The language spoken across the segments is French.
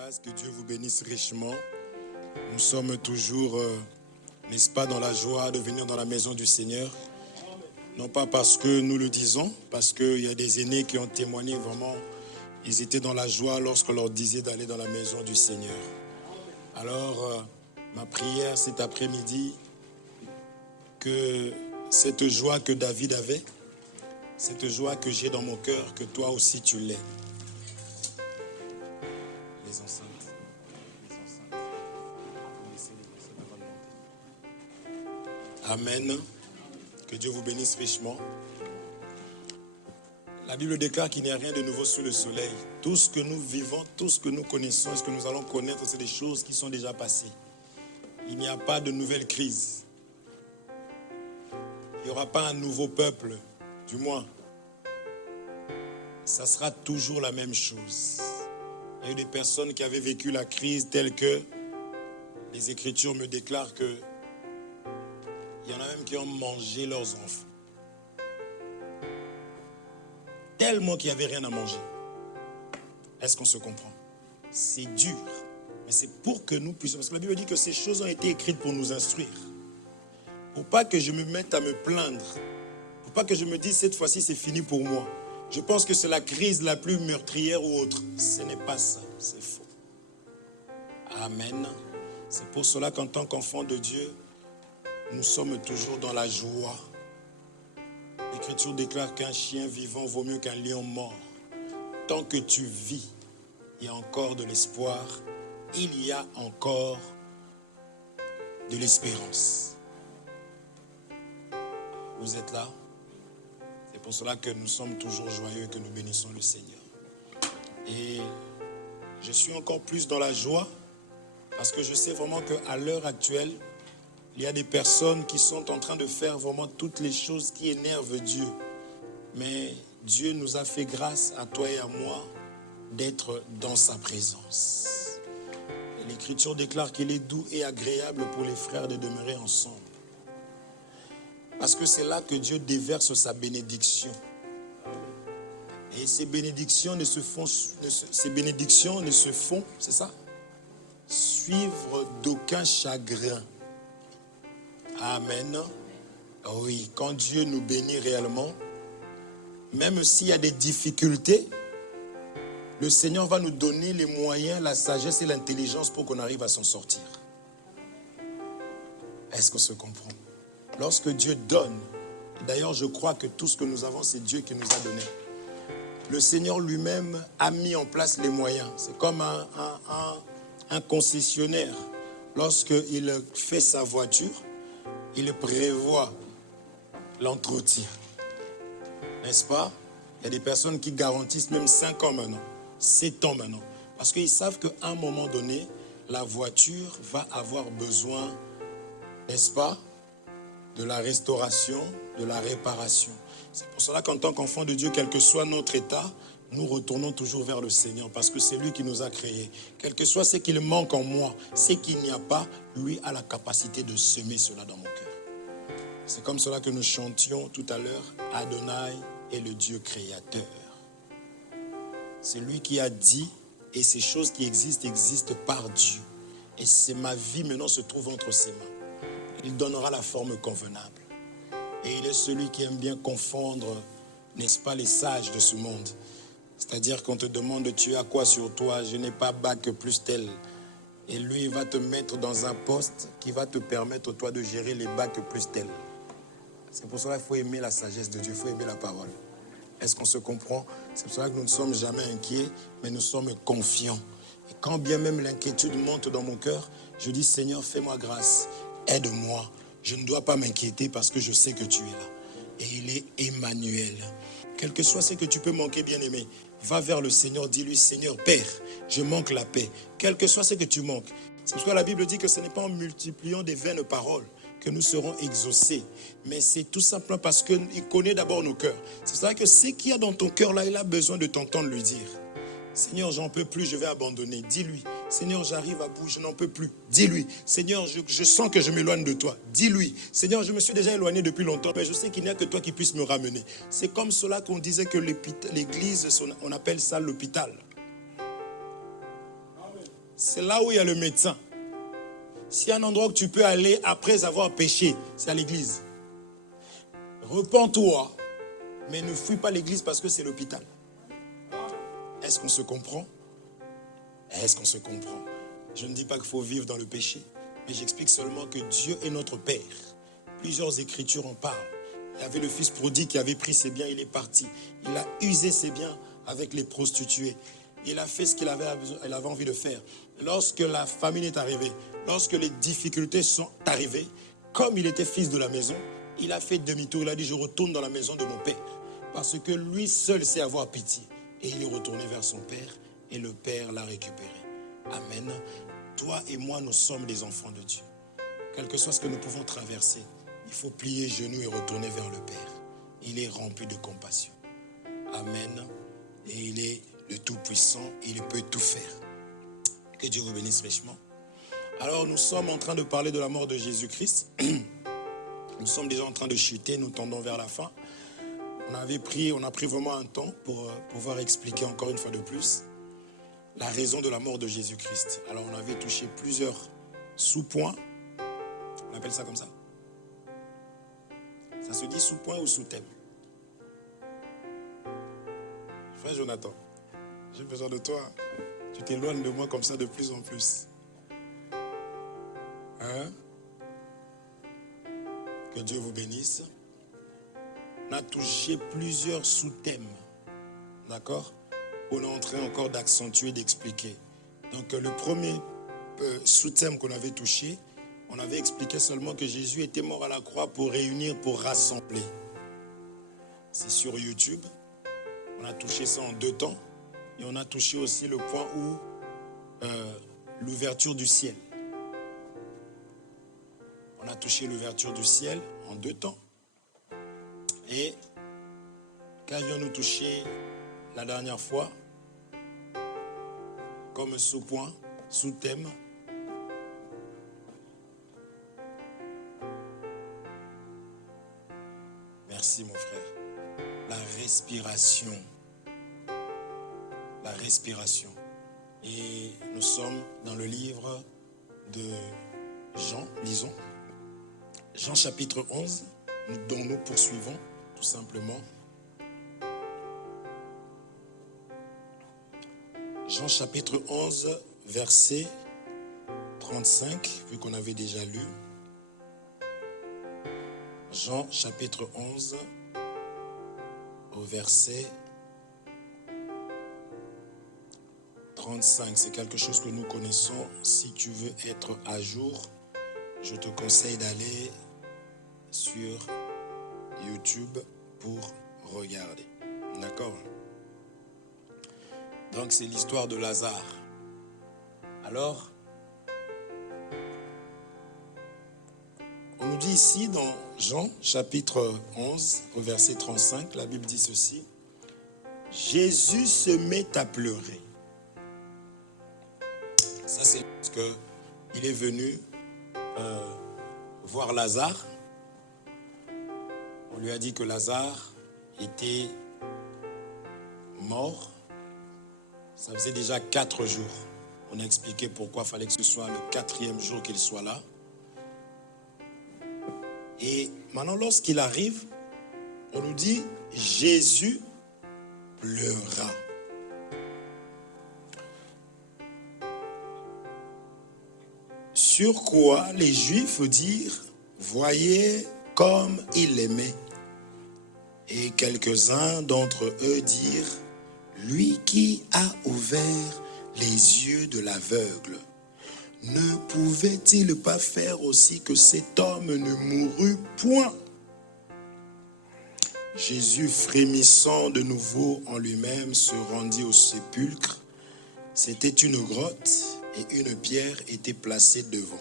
place, que Dieu vous bénisse richement. Nous sommes toujours, n'est-ce pas, dans la joie de venir dans la maison du Seigneur. Non pas parce que nous le disons, parce qu'il y a des aînés qui ont témoigné vraiment, ils étaient dans la joie lorsqu'on leur disait d'aller dans la maison du Seigneur. Alors, ma prière cet après-midi, que cette joie que David avait, cette joie que j'ai dans mon cœur, que toi aussi tu l'aies. Les enceintes. Amen. Que Dieu vous bénisse richement. La Bible déclare qu'il n'y a rien de nouveau sous le soleil. Tout ce que nous vivons, tout ce que nous connaissons et ce que nous allons connaître, c'est des choses qui sont déjà passées. Il n'y a pas de nouvelle crise. Il n'y aura pas un nouveau peuple, du moins. Ça sera toujours la même chose. Il y a eu des personnes qui avaient vécu la crise telle que les Écritures me déclarent que il y en a même qui ont mangé leurs enfants. Tellement qu'il n'y avait rien à manger. Est-ce qu'on se comprend? C'est dur. Mais c'est pour que nous puissions... Parce que la Bible dit que ces choses ont été écrites pour nous instruire. Pour pas que je me mette à me plaindre. Pour pas que je me dise cette fois-ci c'est fini pour moi. Je pense que c'est la crise la plus meurtrière ou autre. Ce n'est pas ça. C'est faux. Amen. C'est pour cela qu'en tant qu'enfant de Dieu, nous sommes toujours dans la joie. L'Écriture déclare qu'un chien vivant vaut mieux qu'un lion mort. Tant que tu vis, il y a encore de l'espoir. Il y a encore de l'espérance. Vous êtes là? C'est pour cela que nous sommes toujours joyeux et que nous bénissons le Seigneur. Et je suis encore plus dans la joie parce que je sais vraiment qu'à l'heure actuelle, il y a des personnes qui sont en train de faire vraiment toutes les choses qui énervent Dieu. Mais Dieu nous a fait grâce à toi et à moi d'être dans sa présence. L'Écriture déclare qu'il est doux et agréable pour les frères de demeurer ensemble. Parce que c'est là que Dieu déverse sa bénédiction. Et ces bénédictions ne se font, c'est ça, suivre d'aucun chagrin. Amen. Oui, quand Dieu nous bénit réellement, même s'il y a des difficultés, le Seigneur va nous donner les moyens, la sagesse et l'intelligence pour qu'on arrive à s'en sortir. Est-ce qu'on se comprend? Lorsque Dieu donne, d'ailleurs je crois que tout ce que nous avons, c'est Dieu qui nous a donné. Le Seigneur lui-même a mis en place les moyens. C'est comme un concessionnaire. Lorsqu'il fait sa voiture, il prévoit l'entretien. N'est-ce pas? Il y a des personnes qui garantissent même 5 ans maintenant, 7 ans maintenant. Parce qu'ils savent qu'à un moment donné, la voiture va avoir besoin, n'est-ce pas, de la restauration, de la réparation. C'est pour cela qu'en tant qu'enfant de Dieu, quel que soit notre état, nous retournons toujours vers le Seigneur parce que c'est lui qui nous a créés. Quel que soit ce qu'il manque en moi, ce qu'il n'y a pas, lui a la capacité de semer cela dans mon cœur. C'est comme cela que nous chantions tout à l'heure, Adonai est le Dieu créateur. C'est lui qui a dit, et ces choses qui existent par Dieu. Et c'est ma vie maintenant se trouve entre ses mains. Il donnera la forme convenable. Et il est celui qui aime bien confondre, n'est-ce pas, les sages de ce monde. C'est-à-dire qu'on te demande, tu as quoi sur toi? Je n'ai pas bac plus tel. Et lui, il va te mettre dans un poste qui va te permettre, toi, de gérer les bacs plus tel. C'est pour cela qu'il faut aimer la sagesse de Dieu, il faut aimer la parole. Est-ce qu'on se comprend? C'est pour cela que nous ne sommes jamais inquiets, mais nous sommes confiants. Et quand bien même l'inquiétude monte dans mon cœur, je dis, Seigneur, fais-moi grâce, aide-moi. Je ne dois pas m'inquiéter parce que je sais que tu es là. Et il est Emmanuel. Quel que soit ce que tu peux manquer, bien-aimé, va vers le Seigneur, dis-lui, Seigneur, Père, je manque la paix. Quel que soit ce que tu manques. C'est pourquoi la Bible dit que ce n'est pas en multipliant des vaines paroles que nous serons exaucés. Mais c'est tout simplement parce qu'il connaît d'abord nos cœurs. C'est pour ça que ce qu'il y a dans ton cœur là, il a besoin de t'entendre lui dire. Seigneur, j'en peux plus, je vais abandonner. Dis-lui. Seigneur, j'arrive à bout, je n'en peux plus. Dis-lui. Seigneur, je sens que je m'éloigne de toi. Dis-lui. Seigneur, je me suis déjà éloigné depuis longtemps, mais je sais qu'il n'y a que toi qui puisses me ramener. C'est comme cela qu'on disait que l'église, on appelle ça l'hôpital. c'est là où il y a le médecin. S'il y a un endroit où tu peux aller après avoir péché, c'est à l'église. Repens-toi, mais ne fuis pas l'église parce que c'est l'hôpital. Est-ce qu'on se comprend? Est-ce qu'on se comprend? Je ne dis pas qu'il faut vivre dans le péché, mais j'explique seulement que Dieu est notre Père. Plusieurs écritures en parlent. Il y avait le fils prodigue qui avait pris ses biens, il est parti. Il a usé ses biens avec les prostituées. Il a fait ce qu'il avait envie de faire. Lorsque la famine est arrivée, lorsque les difficultés sont arrivées, comme il était fils de la maison, il a fait demi-tour. Il a dit, je retourne dans la maison de mon père. Parce que lui seul sait avoir pitié. Et il est retourné vers son père et le père l'a récupéré. Amen. Toi et moi, nous sommes des enfants de Dieu. Quel que soit ce que nous pouvons traverser, il faut plier genoux et retourner vers le Père. Il est rempli de compassion. Amen. Et il est le Tout-Puissant, il peut tout faire. Que Dieu vous bénisse richement. Alors nous sommes en train de parler de la mort de Jésus-Christ. Nous sommes déjà en train de chuter, nous tendons vers la fin. On a pris vraiment un temps pour pouvoir expliquer encore une fois de plus la raison de la mort de Jésus-Christ. Alors on avait touché plusieurs sous-points. On appelle ça comme ça. Ça se dit sous-point ou sous-thème? Frère Jonathan, j'ai besoin de toi. Tu t'éloignes de moi comme ça de plus en plus. Hein? Que Dieu vous bénisse. On a touché plusieurs sous-thèmes. D'accord? On est en train encore d'accentuer, d'expliquer. Donc le premier sous-thème qu'on avait touché, on avait expliqué seulement que Jésus était mort à la croix pour réunir, pour rassembler. C'est sur YouTube. On a touché ça en 2 temps. Et on a touché aussi le point où l'ouverture du ciel. On a touché l'ouverture du ciel en 2 temps. Et qu'avions-nous touché la dernière fois comme sous-point, sous-thème? Merci mon frère. La respiration. La respiration. Et nous sommes dans le livre de Jean, lisons. Jean chapitre 11, dont nous poursuivons tout simplement. Jean chapitre 11, verset 35, vu qu'on avait déjà lu. Jean chapitre 11, au verset 35. C'est quelque chose que nous connaissons. Si tu veux être à jour, je te conseille d'aller sur YouTube pour regarder. D'accord? Donc c'est l'histoire de Lazare. Alors, on nous dit ici dans Jean chapitre 11 au verset 35, la Bible dit ceci. Jésus se met à pleurer. Ça c'est parce qu'il est venu voir Lazare. On lui a dit que Lazare était mort. Ça faisait déjà 4 jours. On a expliqué pourquoi il fallait que ce soit le 4e jour qu'il soit là. Et maintenant, lorsqu'il arrive, on nous dit Jésus pleura. Sur quoi les Juifs dirent, voyez comme il l'aimait. Et quelques-uns d'entre eux dirent, lui qui a ouvert les yeux de l'aveugle, ne pouvait-il pas faire aussi que cet homme ne mourût point? Jésus, frémissant de nouveau en lui-même, se rendit au sépulcre. C'était une grotte et une pierre était placée devant.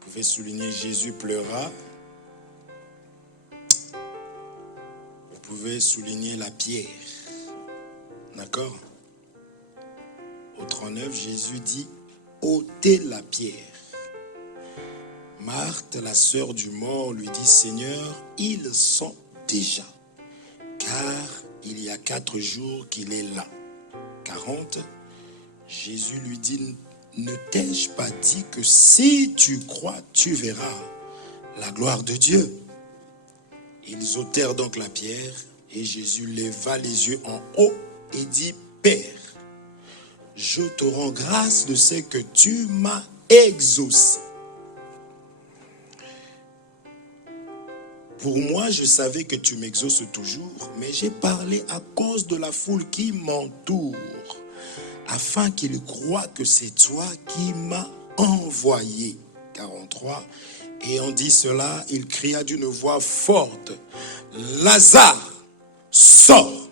Vous pouvez souligner Jésus pleura. Vous pouvez souligner la pierre. D'accord? Au 39, Jésus dit, ôtez la pierre. Marthe, la sœur du mort, lui dit, Seigneur, ils sont déjà, car il y a 4 jours qu'il est là. 40, Jésus lui dit, ne t'ai-je pas dit que si tu crois, tu verras la gloire de Dieu? Ils ôtèrent donc la pierre et Jésus leva les yeux en haut et dit, Père, je te rends grâce de ce que tu m'as exaucé. Pour moi, je savais que tu m'exauces toujours, mais j'ai parlé à cause de la foule qui m'entoure, afin qu'ils croient que c'est toi qui m'as envoyé. 43. Et on dit cela, il cria d'une voix forte, Lazare, sors!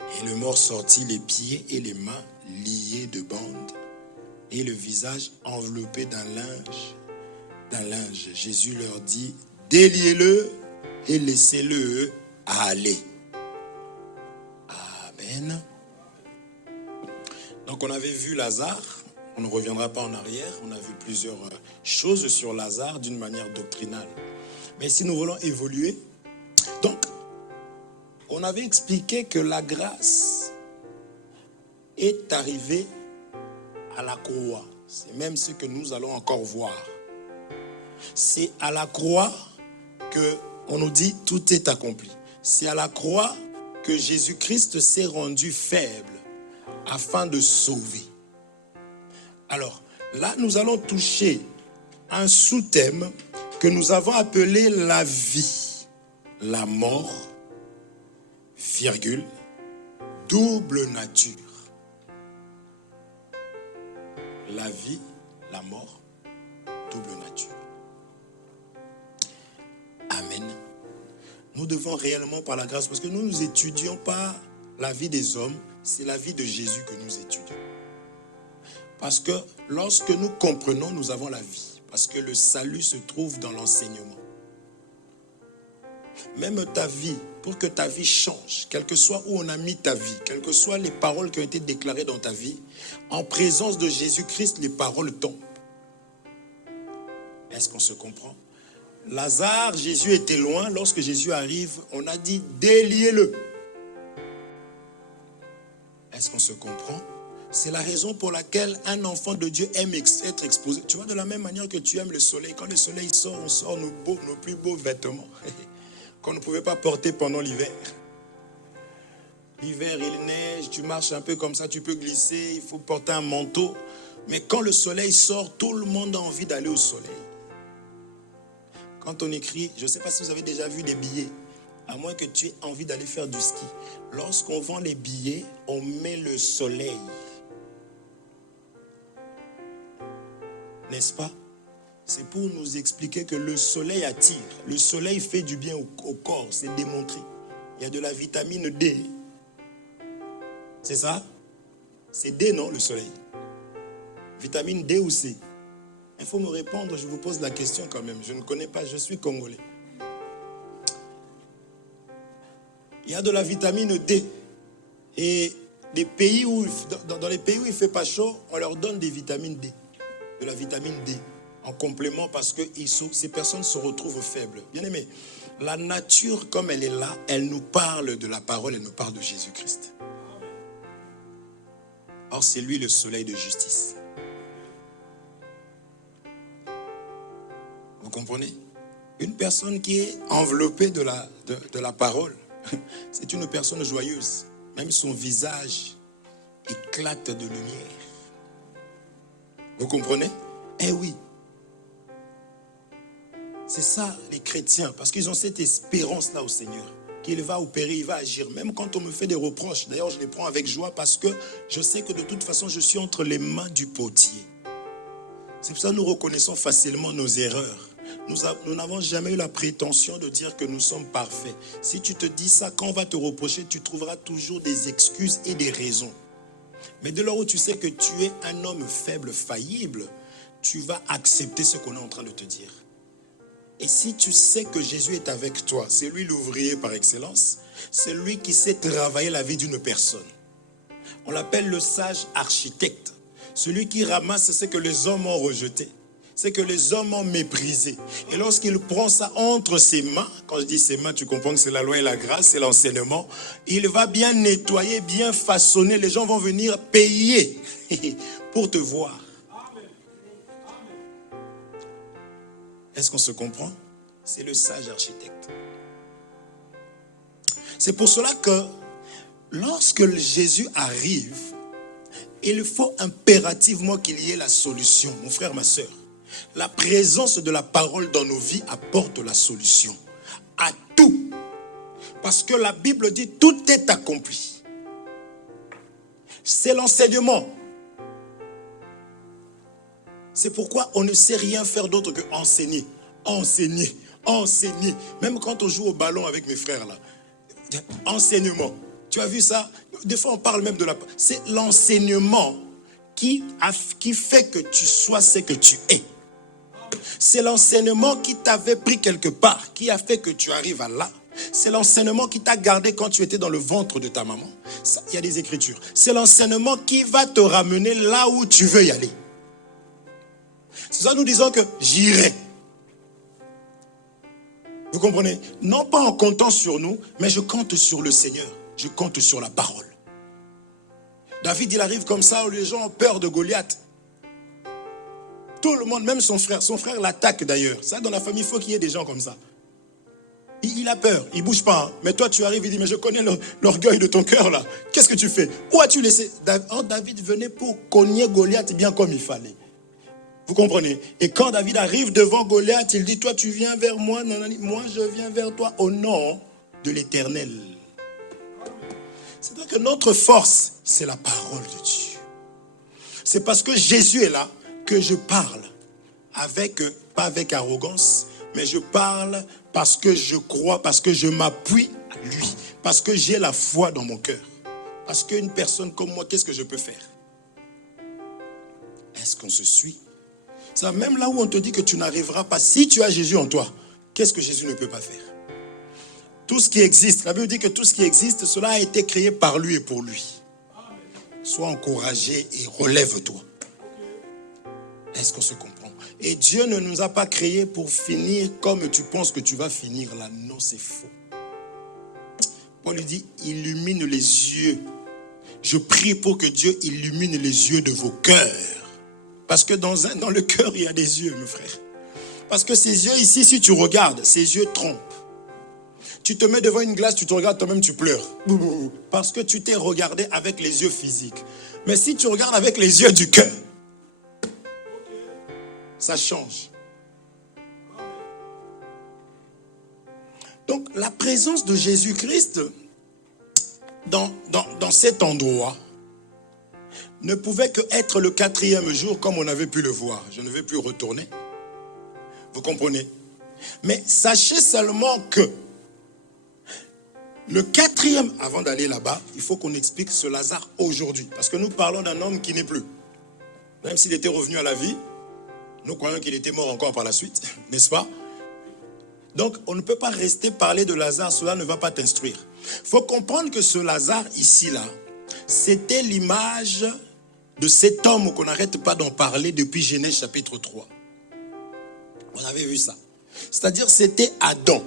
Et le mort sortit, les pieds et les mains liés de bandes, et le visage enveloppé d'un linge. Jésus leur dit, déliez-le et laissez-le aller. Amen. Donc on avait vu Lazare, on ne reviendra pas en arrière, on a vu plusieurs choses sur Lazare d'une manière doctrinale. Mais si nous voulons évoluer, donc on avait expliqué que la grâce est arrivée à la croix. C'est même ce que nous allons encore voir. C'est à la croix qu'on nous dit tout est accompli. C'est à la croix que Jésus-Christ s'est rendu faible afin de sauver. Alors, là, nous allons toucher un sous-thème que nous avons appelé la vie, la mort, virgule, double nature. La vie, la mort, double nature. Amen. Nous devons réellement, par la grâce, parce que nous n'étudions pas la vie des hommes, c'est la vie de Jésus que nous étudions. Parce que lorsque nous comprenons, nous avons la vie. Parce que le salut se trouve dans l'enseignement. Même ta vie, pour que ta vie change, quel que soit où on a mis ta vie, quelles que soient les paroles qui ont été déclarées dans ta vie, en présence de Jésus-Christ, les paroles tombent. Est-ce qu'on se comprend? Lazare, Jésus était loin. Lorsque Jésus arrive, on a dit déliez-le. Est-ce qu'on se comprend? C'est la raison pour laquelle un enfant de Dieu aime être exposé. Tu vois, de la même manière que tu aimes le soleil. Quand le soleil sort, on sort nos plus beaux vêtements qu'on ne pouvait pas porter pendant l'hiver. L'hiver, il neige, tu marches un peu comme ça, tu peux glisser, il faut porter un manteau. Mais quand le soleil sort, tout le monde a envie d'aller au soleil. Quand on écrit, je ne sais pas si vous avez déjà vu des billets, à moins que tu aies envie d'aller faire du ski. Lorsqu'on vend les billets, on met le soleil. N'est-ce pas? C'est pour nous expliquer que le soleil attire. Le soleil fait du bien au corps, c'est démontré. Il y a de la vitamine D. C'est ça? C'est D, non, le soleil? Vitamine D ou C? Il faut me répondre, je vous pose la question quand même. Je ne connais pas, je suis congolais. Il y a de la vitamine D. Et dans les pays où il ne fait pas chaud, on leur donne des vitamines D. De la vitamine D. En complément parce que ces personnes se retrouvent faibles. Bien aimé, la nature comme elle est là, elle nous parle de la parole, elle nous parle de Jésus-Christ. Or, c'est lui le soleil de justice. Vous comprenez? Une personne qui est enveloppée de la parole, c'est une personne joyeuse. Même son visage éclate de lumière. Vous comprenez? Eh oui. C'est ça les chrétiens, parce qu'ils ont cette espérance-là au Seigneur, qu'il va opérer, il va agir. Même quand on me fait des reproches, d'ailleurs je les prends avec joie parce que je sais que de toute façon je suis entre les mains du potier. C'est pour ça que nous reconnaissons facilement nos erreurs. Nous n'avons jamais eu la prétention de dire que nous sommes parfaits. Si tu te dis ça, quand on va te reprocher, tu trouveras toujours des excuses et des raisons. Mais de lors où tu sais que tu es un homme faible, faillible, tu vas accepter ce qu'on est en train de te dire. Et si tu sais que Jésus est avec toi, c'est lui l'ouvrier par excellence, c'est lui qui sait travailler la vie d'une personne. On l'appelle le sage architecte, celui qui ramasse ce que les hommes ont rejeté. c'est que les hommes ont méprisé. Et lorsqu'il prend ça entre ses mains, quand je dis ses mains, tu comprends que c'est la loi et la grâce, c'est l'enseignement, il va bien nettoyer, bien façonner. Les gens vont venir payer pour te voir. Est-ce qu'on se comprend? C'est le sage architecte. C'est pour cela que lorsque Jésus arrive, il faut impérativement qu'il y ait la solution. Mon frère, ma soeur, la présence de la parole dans nos vies apporte la solution à tout. Parce que la Bible dit tout est accompli. C'est l'enseignement. C'est pourquoi on ne sait rien faire d'autre que enseigner. Enseigner, enseigner. Même quand on joue au ballon avec mes frères là. Enseignement. Tu as vu ça? Des fois on parle même de la... C'est l'enseignement qui fait que tu sois ce que tu es. C'est l'enseignement qui t'avait pris quelque part, qui a fait que tu arrives à là. C'est l'enseignement qui t'a gardé quand tu étais dans le ventre de ta maman. Il y a des écritures. C'est l'enseignement qui va te ramener là où tu veux y aller. C'est ça nous disons que j'irai. Vous comprenez? Non pas en comptant sur nous, mais je compte sur le Seigneur. Je compte sur la parole. David, il arrive comme ça où les gens ont peur de Goliath. Tout le monde, même son frère l'attaque d'ailleurs. Ça, dans la famille, il faut qu'il y ait des gens comme ça. Il a peur, il ne bouge pas. Hein. Mais toi, tu arrives, il dit, mais je connais l'orgueil de ton cœur là. Qu'est-ce que tu fais? Où as-tu laissé? David venait pour cogner Goliath bien comme il fallait. Vous comprenez? Et quand David arrive devant Goliath, il dit, toi tu viens vers moi, moi je viens vers toi au nom de l'Éternel. C'est-à-dire que notre force, c'est la parole de Dieu. C'est parce que Jésus est là que je parle, pas avec arrogance, mais je parle parce que je crois, parce que je m'appuie à lui, parce que j'ai la foi dans mon cœur. Parce qu'une personne comme moi, qu'est-ce que je peux faire? Est-ce qu'on se suit? Ça, même là où on te dit que tu n'arriveras pas, si tu as Jésus en toi, qu'est-ce que Jésus ne peut pas faire? Tout ce qui existe, la Bible dit que tout ce qui existe, cela a été créé par lui et pour lui. Sois encouragé et relève-toi. Est-ce qu'on se comprend? Et Dieu ne nous a pas créés pour finir comme tu penses que tu vas finir là. Non, c'est faux. Paul lui dit, illumine les yeux. Je prie pour que Dieu illumine les yeux de vos cœurs. Parce que dans le cœur, il y a des yeux, mes frères. Parce que ces yeux ici, si tu regardes, ces yeux trompent. Tu te mets devant une glace, tu te regardes toi-même, tu pleures. Parce que tu t'es regardé avec les yeux physiques. Mais si tu regardes avec les yeux du cœur, ça change. Donc, la présence de Jésus-Christ dans cet endroit ne pouvait que être le 4e jour comme on avait pu le voir. Je ne vais plus retourner. Vous comprenez? Mais sachez seulement que le 4e, avant d'aller là-bas, il faut qu'on explique ce Lazare aujourd'hui. Parce que nous parlons d'un homme qui n'est plus. Même s'il était revenu à la vie, nous croyons qu'il était mort encore par la suite, n'est-ce pas? Donc, on ne peut pas rester parler de Lazare, cela ne va pas t'instruire. Il faut comprendre que ce Lazare ici-là, c'était l'image de cet homme qu'on n'arrête pas d'en parler depuis Genèse chapitre 3. On avait vu ça. C'est-à-dire, c'était Adam.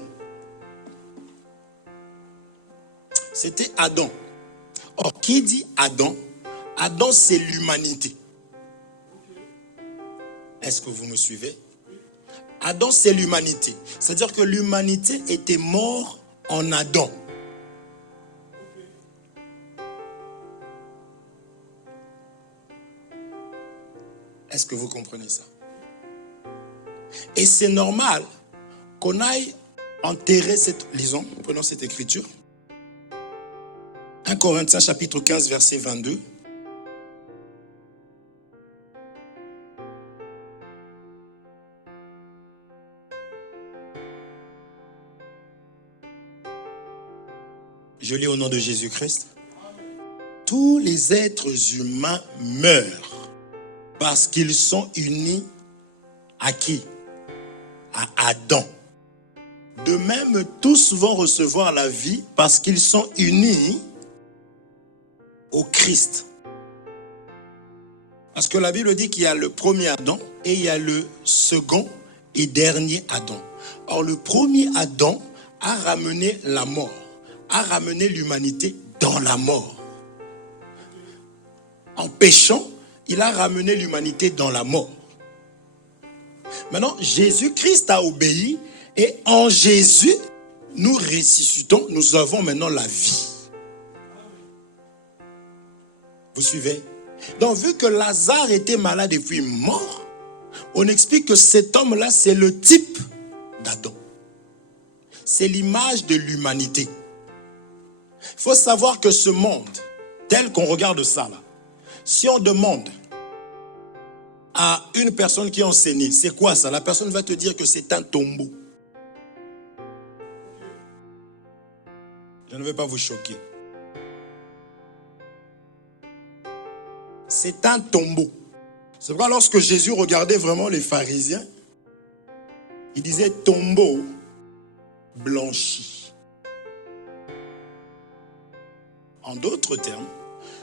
C'était Adam. Or, qui dit Adam? Adam, c'est l'humanité. Est-ce que vous me suivez? Adam, c'est l'humanité. C'est-à-dire que l'humanité était morte en Adam. Est-ce que vous comprenez ça? Et c'est normal qu'on aille enterrer cette... Lisons, prenons cette écriture. 1 Corinthiens chapitre 15, verset 22. Je lis au nom de Jésus-Christ. Tous les êtres humains meurent parce qu'ils sont unis à qui? À Adam. De même, tous vont recevoir la vie parce qu'ils sont unis au Christ. Parce que la Bible dit qu'il y a le premier Adam et il y a le second et dernier Adam. Or, le premier Adam a ramené la mort, a ramené l'humanité dans la mort. En péchant, il a ramené l'humanité dans la mort. Maintenant, Jésus-Christ a obéi et en Jésus, nous ressuscitons, nous avons maintenant la vie. Vous suivez? Donc, vu que Lazare était malade et puis mort, on explique que cet homme-là, c'est le type d'Adam. C'est l'image de l'humanité. Il faut savoir que ce monde, tel qu'on regarde ça là, si on demande à une personne qui est enseignée, c'est quoi ça? La personne va te dire que c'est un tombeau. Je ne vais pas vous choquer. C'est un tombeau. C'est pourquoi lorsque Jésus regardait vraiment les pharisiens, il disait tombeau blanchi. En d'autres termes,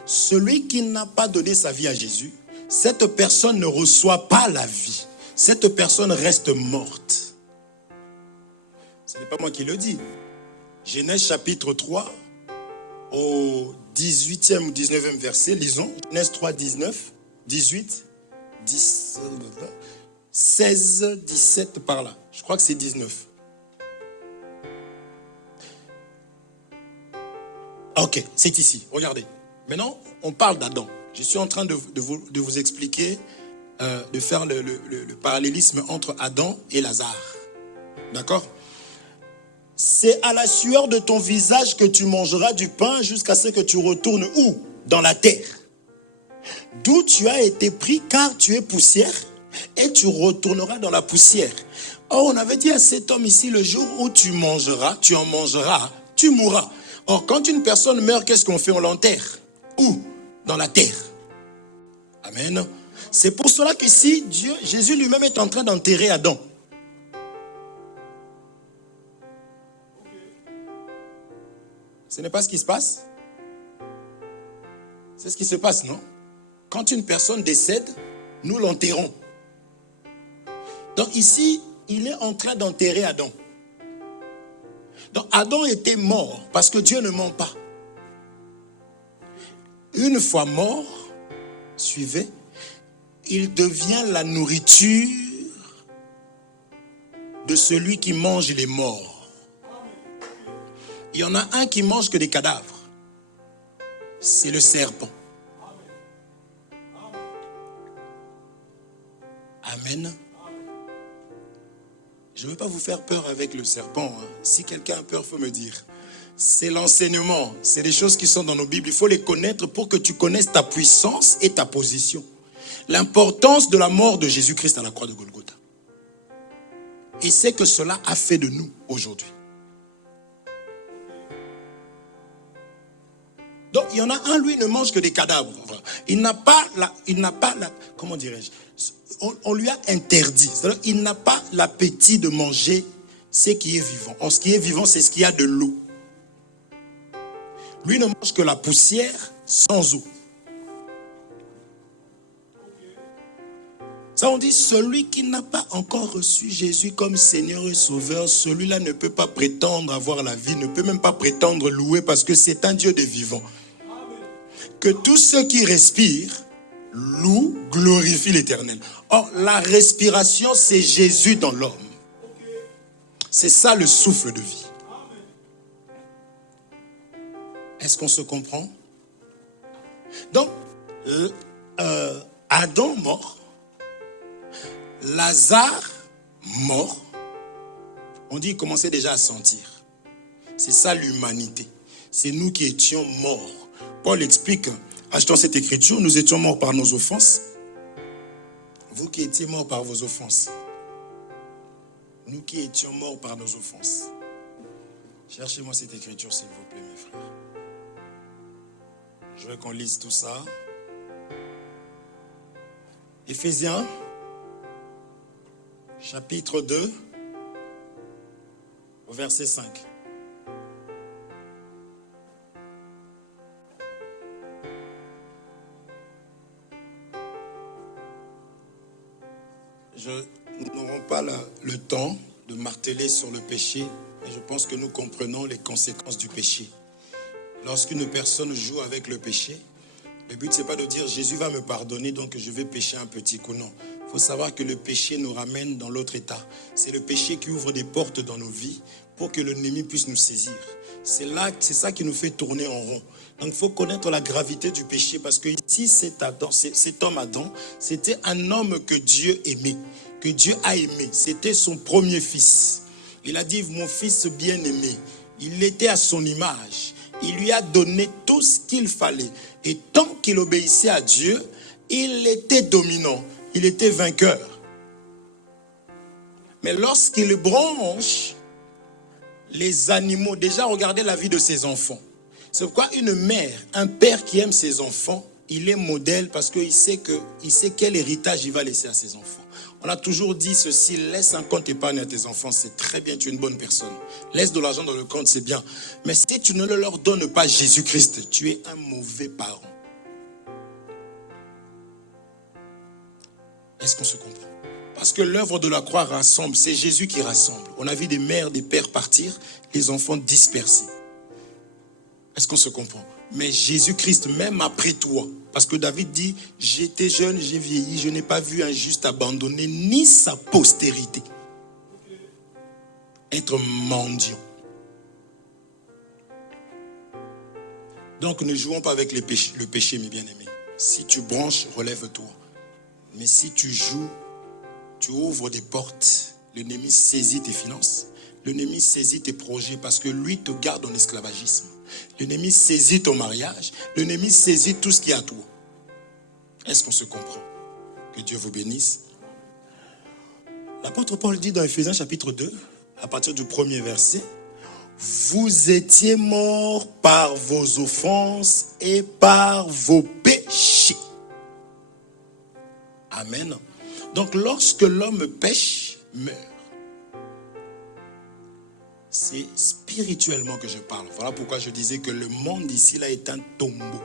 celui qui n'a pas donné sa vie à Jésus, cette personne ne reçoit pas la vie. Cette personne reste morte. Ce n'est pas moi qui le dis. Genèse chapitre 3, au 18e ou 19e verset, lisons. Genèse 3, 19, 18, 10, 16, 17 par là. Je crois que c'est 19. Ok, c'est ici. Regardez. Maintenant, on parle d'Adam. Je suis en train de vous expliquer, de faire le parallélisme entre Adam et Lazare. D'accord? C'est à la sueur de ton visage que tu mangeras du pain jusqu'à ce que tu retournes où? Dans la terre. D'où tu as été pris, car tu es poussière, et tu retourneras dans la poussière. Or, on avait dit à cet homme ici, le jour où tu mangeras, tu en mangeras, tu mourras. Or, quand une personne meurt, qu'est-ce qu'on fait? On l'enterre. Où? Dans la terre. Amen. C'est pour cela qu'ici, Jésus lui-même est en train d'enterrer Adam. Ce n'est pas ce qui se passe? C'est ce qui se passe, non? Quand une personne décède, nous l'enterrons. Donc ici, il est en train d'enterrer Adam. Donc Adam était mort parce que Dieu ne ment pas. Une fois mort, suivez, il devient la nourriture de celui qui mange les morts. Il y en a un qui mange que des cadavres. C'est le serpent. Amen. Je ne veux pas vous faire peur avec le serpent. Si quelqu'un a peur, il faut me dire. C'est l'enseignement. C'est des choses qui sont dans nos Bibles. Il faut les connaître pour que tu connaisses ta puissance et ta position. L'importance de la mort de Jésus-Christ à la croix de Golgotha. Et c'est que cela a fait de nous aujourd'hui. Donc, il y en a un, lui, ne mange que des cadavres. Il n'a pas la, comment dirais-je, on lui a interdit. C'est-à-dire, il n'a pas l'appétit de manger ce qui est vivant. Or, ce qui est vivant, c'est ce qui a de l'eau. Lui ne mange que la poussière sans eau. Ça, on dit, celui qui n'a pas encore reçu Jésus comme Seigneur et Sauveur, celui-là ne peut pas prétendre avoir la vie, ne peut même pas prétendre louer parce que c'est un Dieu de vivant. Que tous ceux qui respirent louent, glorifient l'Éternel. Or, la respiration, c'est Jésus dans l'homme. C'est ça le souffle de vie. Est-ce qu'on se comprend? Donc, Adam mort, Lazare mort, on dit qu'il commençait déjà à sentir. C'est ça l'humanité. C'est nous qui étions morts. Paul explique, achetant cette écriture, nous étions morts par nos offenses. Vous qui étiez morts par vos offenses. Nous qui étions morts par nos offenses. Cherchez-moi cette écriture, s'il vous plaît, mes frères. Je veux qu'on lise tout ça. Éphésiens, chapitre 2, au verset 5. Nous n'aurons pas le temps de marteler sur le péché, mais je pense que nous comprenons les conséquences du péché. Lorsqu'une personne joue avec le péché, le but, ce n'est pas de dire Jésus va me pardonner, donc je vais pécher un petit coup. Non. Il faut savoir que le péché nous ramène dans l'autre état. C'est le péché qui ouvre des portes dans nos vies pour que l'ennemi puisse nous saisir. C'est ça qui nous fait tourner en rond. Donc il faut connaître la gravité du péché, parce que ici, cet homme Adam, c'était un homme que Dieu aimait, que Dieu a aimé. C'était son premier fils. Il a dit, mon fils bien-aimé. Il était à son image. Il lui a donné tout ce qu'il fallait. Et tant qu'il obéissait à Dieu, il était dominant. Il était vainqueur. Mais lorsqu'il branche les animaux, déjà regardez la vie de ses enfants. C'est pourquoi une mère, un père qui aime ses enfants, il est modèle parce qu'il sait quel héritage il va laisser à ses enfants. On a toujours dit ceci, laisse un compte épargne à tes enfants, c'est très bien, tu es une bonne personne. Laisse de l'argent dans le compte, c'est bien. Mais si tu ne leur donnes pas Jésus-Christ, tu es un mauvais parent. Est-ce qu'on se comprend? Parce que l'œuvre de la croix rassemble, c'est Jésus qui rassemble. On a vu des mères, des pères partir, les enfants dispersés. Est-ce qu'on se comprend? Mais Jésus-Christ, même après toi, parce que David dit, j'étais jeune, j'ai vieilli, je n'ai pas vu un juste abandonné, ni sa postérité être mendiant. Donc ne jouons pas avec le péché, mes bien-aimés. Si tu branches, relève-toi. Mais si tu joues, tu ouvres des portes, l'ennemi saisit tes finances, l'ennemi saisit tes projets parce que lui te garde en esclavagisme. L'ennemi saisit ton mariage, l'ennemi saisit tout ce qui est à toi. Est-ce qu'on se comprend? Que Dieu vous bénisse. L'apôtre Paul dit dans Ephésiens chapitre 2, à partir du premier verset, vous étiez morts par vos offenses et par vos péchés. Amen. Donc lorsque l'homme pêche, meurt. C'est spirituellement que je parle. Voilà pourquoi je disais que le monde ici là est un tombeau.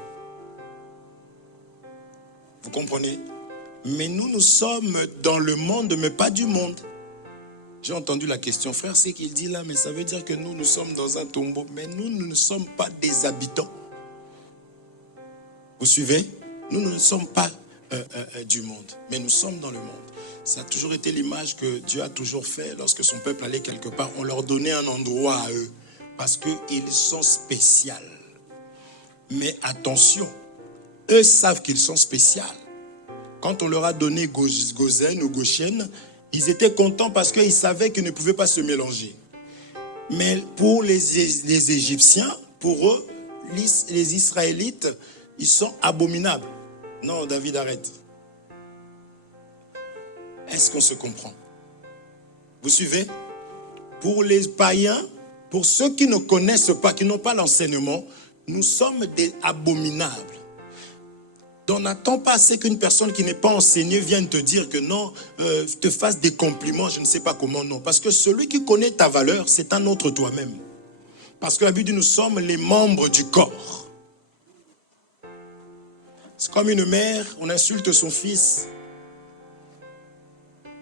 Vous comprenez? Mais nous sommes dans le monde, mais pas du monde. J'ai entendu la question, frère, c'est qu'il dit là, mais ça veut dire que nous sommes dans un tombeau. Mais nous ne sommes pas des habitants. Vous suivez? Nous ne sommes pas du monde, mais nous sommes dans le monde. Ça a toujours été l'image que Dieu a toujours fait lorsque son peuple allait quelque part. On leur donnait un endroit à eux parce qu'ils sont spéciaux. Mais attention, eux savent qu'ils sont spéciaux. Quand on leur a donné Gozen ou Goshen, ils étaient contents parce qu'ils savaient qu'ils ne pouvaient pas se mélanger. Mais pour les Égyptiens, pour eux, les Israélites, ils sont abominables. Non, David, arrête. Est-ce qu'on se comprend? Vous suivez? Pour les païens, pour ceux qui ne connaissent pas, qui n'ont pas l'enseignement, nous sommes des abominables. Donc n'attends pas à ce qu'une personne qui n'est pas enseignée vienne te dire que non, te fasse des compliments, je ne sais pas comment, non. Parce que celui qui connaît ta valeur, c'est un autre toi-même. Parce que la Bible dit, nous sommes les membres du corps. C'est comme une mère, on insulte son fils.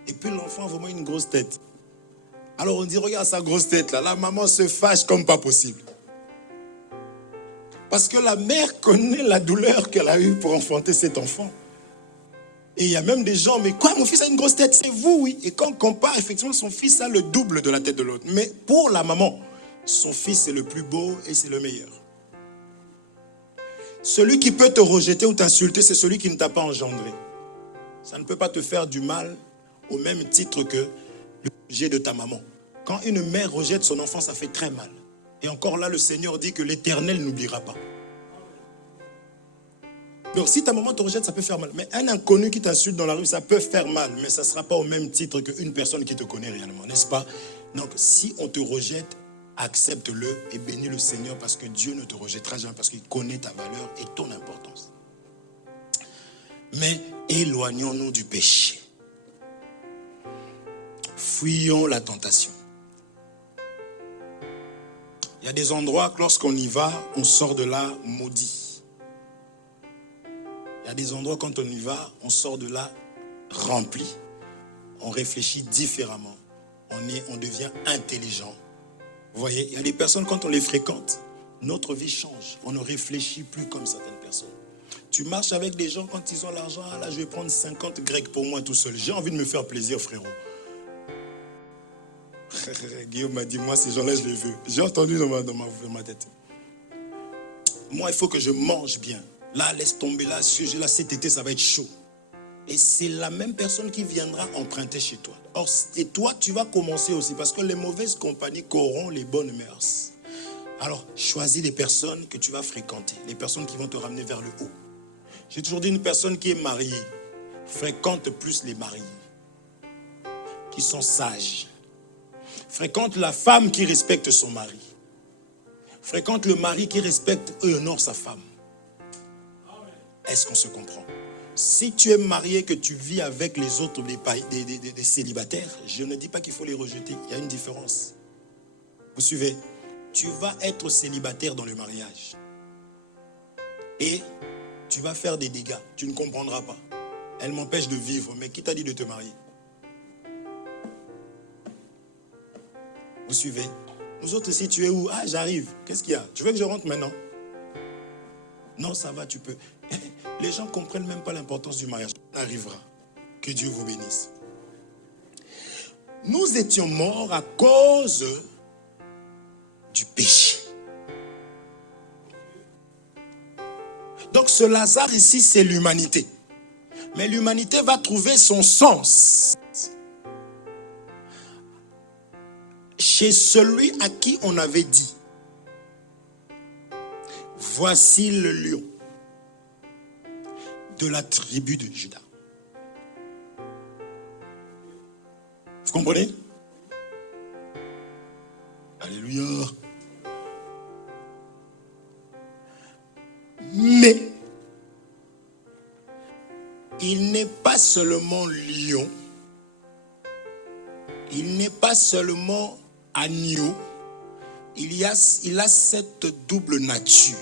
Et puis l'enfant a vraiment une grosse tête. Alors on dit, regarde sa grosse tête là. La maman se fâche comme pas possible. Parce que la mère connaît la douleur qu'elle a eue pour enfanter cet enfant. Et il y a même des gens, mais quoi, mon fils a une grosse tête? C'est vous, oui. Et quand on compare, effectivement, son fils a le double de la tête de l'autre. Mais pour la maman, son fils c'est le plus beau et c'est le meilleur. Celui qui peut te rejeter ou t'insulter, c'est celui qui ne t'a pas engendré. Ça ne peut pas te faire du mal au même titre que le rejet de ta maman. Quand une mère rejette son enfant, ça fait très mal. Et encore là, le Seigneur dit que l'Éternel n'oubliera pas. Donc si ta maman te rejette, ça peut faire mal. Mais un inconnu qui t'insulte dans la rue, ça peut faire mal. Mais ça ne sera pas au même titre qu'une personne qui te connaît réellement, n'est-ce pas? Donc si on te rejette, accepte-le et bénis le Seigneur parce que Dieu ne te rejettera jamais parce qu'il connaît ta valeur et ton importance. Mais éloignons-nous du péché. Fuyons la tentation. Il y a des endroits que lorsqu'on y va, on sort de là maudit. Il y a des endroits quand on y va, on sort de là rempli. on réfléchit différemment. On devient intelligent. Vous voyez, il y a des personnes, quand on les fréquente, notre vie change. On ne réfléchit plus comme certaines personnes. Tu marches avec des gens quand ils ont l'argent. Ah là, je vais prendre 50 grecs pour moi tout seul. J'ai envie de me faire plaisir, frérot. Guillaume m'a dit, moi, ces gens-là, je les veux. J'ai entendu dans ma tête. Moi, il faut que je mange bien. Là, laisse tomber là, là, cet été, ça va être chaud. Et c'est la même personne qui viendra emprunter chez toi. Or, et toi, tu vas commencer aussi, parce que les mauvaises compagnies corrompent les bonnes mœurs. Alors, choisis les personnes que tu vas fréquenter, les personnes qui vont te ramener vers le haut. J'ai toujours dit, une personne qui est mariée fréquente plus les mariés, qui sont sages. Fréquente la femme qui respecte son mari. Fréquente le mari qui respecte et honore sa femme. Est-ce qu'on se comprend? Si tu es marié, que tu vis avec les autres, des célibataires, je ne dis pas qu'il faut les rejeter. Il y a une différence. Vous suivez? Tu vas être célibataire dans le mariage. Et tu vas faire des dégâts. Tu ne comprendras pas. Elle m'empêche de vivre. Mais qui t'a dit de te marier? Vous suivez? Nous autres, si tu es où? Ah, j'arrive. Qu'est-ce qu'il y a? Tu veux que je rentre maintenant? Non, ça va, tu peux. Les gens ne comprennent même pas l'importance du mariage. Ça arrivera. Que Dieu vous bénisse. Nous étions morts à cause du péché. Donc ce Lazare ici, c'est l'humanité. Mais l'humanité va trouver son sens chez celui à qui on avait dit, voici le lion de la tribu de Juda. Vous comprenez? Alléluia. Mais il n'est pas seulement lion, il n'est pas seulement agneau, il a cette double nature.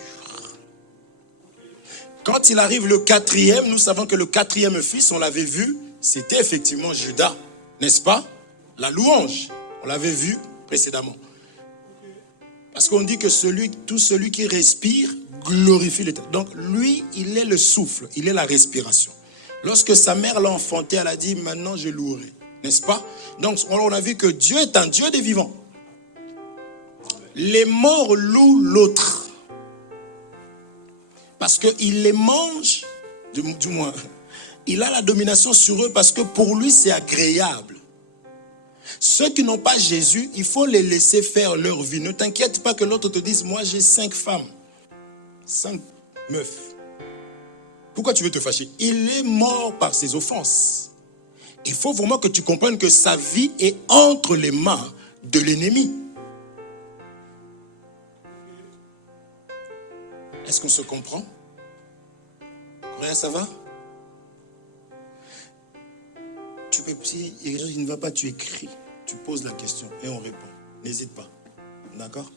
Quand il arrive le quatrième, nous savons que le quatrième fils, on l'avait vu, c'était effectivement Judas, n'est-ce pas? La louange, on l'avait vu précédemment. Parce qu'on dit que tout celui qui respire glorifie l'Éternel. Donc lui, il est le souffle, il est la respiration. Lorsque sa mère l'a enfanté, elle a dit, maintenant je louerai, n'est-ce pas? Donc on a vu que Dieu est un Dieu des vivants. Les morts louent l'autre. Parce qu'il les mange, du moins, il a la domination sur eux parce que pour lui c'est agréable. Ceux qui n'ont pas Jésus, il faut les laisser faire leur vie. Ne t'inquiète pas que l'autre te dise, moi j'ai 5 femmes, 5 meufs. Pourquoi tu veux te fâcher? Il est mort par ses offenses. Il faut vraiment que tu comprennes que sa vie est entre les mains de l'ennemi. Est-ce qu'on se comprend? Coréa, ça va? Tu peux, si il ne va pas, tu écris. Tu poses la question et on répond. N'hésite pas. D'accord?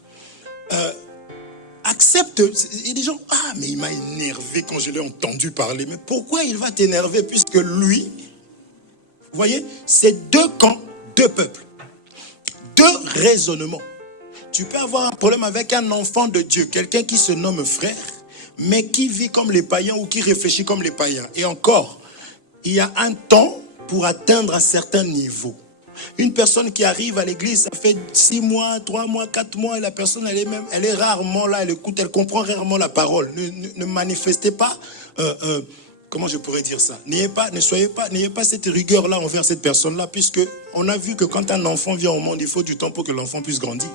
Accepte. Il y a des gens, ah, mais il m'a énervé quand je l'ai entendu parler. Mais pourquoi il va t'énerver puisque lui, vous voyez, c'est 2 camps, 2 peuples, 2 raisonnements. Tu peux avoir un problème avec un enfant de Dieu, quelqu'un qui se nomme frère, mais qui vit comme les païens ou qui réfléchit comme les païens. Et encore, il y a un temps pour atteindre un certain niveau. Une personne qui arrive à l'église, ça fait 6 mois, 3 mois, 4 mois, et la personne, elle est rarement là, elle écoute, elle comprend rarement la parole. Ne manifestez pas, comment je pourrais dire ça? N'ayez pas cette rigueur-là envers cette personne-là, puisque on a vu que quand un enfant vient au monde, il faut du temps pour que l'enfant puisse grandir.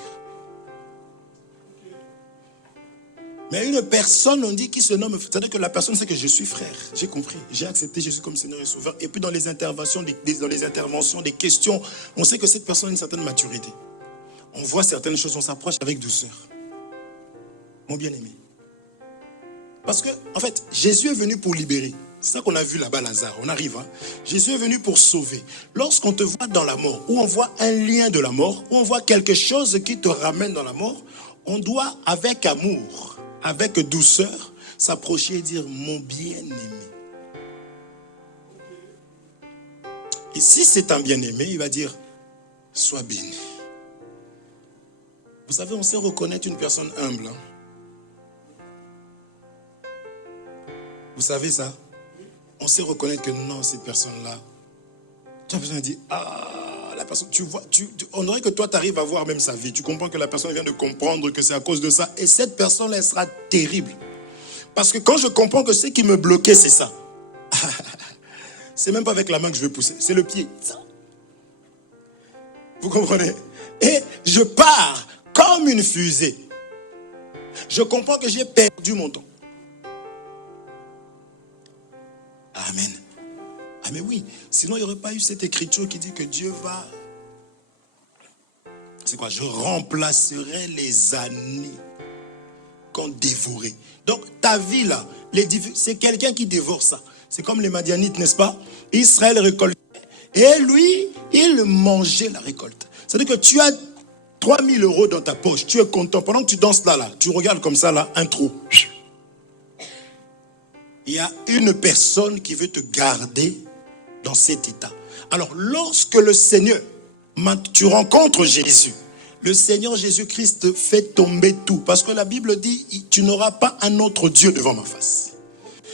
Mais une personne, on dit, qui se nomme, c'est-à-dire que la personne sait que je suis frère. J'ai compris, j'ai accepté Jésus comme Seigneur et Sauveur. Et puis dans les interventions, des questions, on sait que cette personne a une certaine maturité. On voit certaines choses, on s'approche avec douceur. Mon bien-aimé. Parce que, en fait, Jésus est venu pour libérer. C'est ça qu'on a vu là-bas, Lazare. On arrive, hein. Jésus est venu pour sauver. Lorsqu'on te voit dans la mort, ou on voit un lien de la mort, ou on voit quelque chose qui te ramène dans la mort, on doit, avec amour, avec douceur, s'approcher et dire, mon bien-aimé. Et si c'est un bien-aimé, il va dire, sois béni. Vous savez, on sait reconnaître une personne humble. Hein? Vous savez ça? On sait reconnaître que non, cette personne-là, tu as besoin de dire, ah, la personne, tu vois, on dirait que toi, tu arrives à voir même sa vie. Tu comprends que la personne vient de comprendre que c'est à cause de ça. Et cette personne-là, elle sera terrible. Parce que quand je comprends que ce qui me bloquait, c'est ça. C'est même pas avec la main que je vais pousser, c'est le pied. Vous comprenez? Et je pars comme une fusée. Je comprends que j'ai perdu mon temps. Amen. Ah mais oui, sinon il n'y aurait pas eu cette écriture qui dit que Dieu va... C'est quoi? Je remplacerai les années qu'on dévorait. Donc ta vie là, c'est quelqu'un qui dévore ça. C'est comme les Madianites, n'est-ce pas? Israël récoltait. Et lui, il mangeait la récolte. C'est-à-dire que tu as 3000 € dans ta poche. Tu es content. Pendant que tu danses là, tu regardes comme ça, là, un trou. Il y a une personne qui veut te garder dans cet état. Alors, lorsque le Seigneur, tu rencontres Jésus, le Seigneur Jésus-Christ fait tomber tout. Parce que la Bible dit, tu n'auras pas un autre Dieu devant ma face.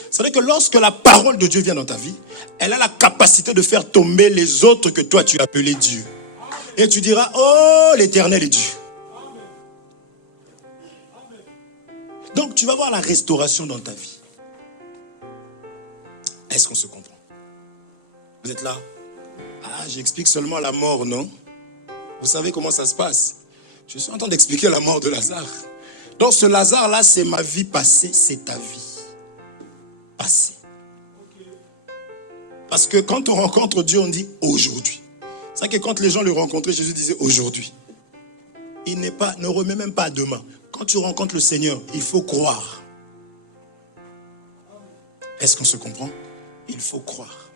C'est-à-dire que lorsque la parole de Dieu vient dans ta vie, elle a la capacité de faire tomber les autres que toi tu as appelés Dieu. Et tu diras, oh, l'Éternel est Dieu. Donc tu vas voir la restauration dans ta vie. Est-ce qu'on se comprend? Vous êtes là? Ah, j'explique seulement la mort, non? Vous savez comment ça se passe? Je suis en train d'expliquer la mort de Lazare. Donc ce Lazare-là, c'est ma vie passée, c'est ta vie passée. Parce que quand on rencontre Dieu, on dit aujourd'hui. C'est vrai que quand les gens le rencontraient, Jésus disait aujourd'hui. Il ne remet même pas à demain. Quand tu rencontres le Seigneur, il faut croire. Est-ce qu'on se comprend? Il faut croire.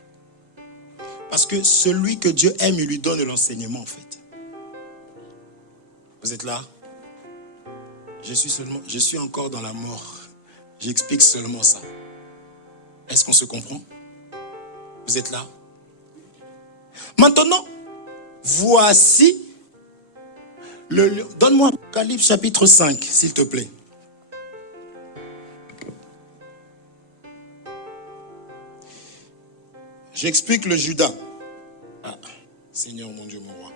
Parce que celui que Dieu aime, il lui donne l'enseignement en fait. Vous êtes là? Je suis encore dans la mort. J'explique seulement ça. Est-ce qu'on se comprend? Vous êtes là? Maintenant, voici, donne-moi Apocalypse chapitre 5, s'il te plaît. J'explique le Judas. Ah, Seigneur mon Dieu, mon roi.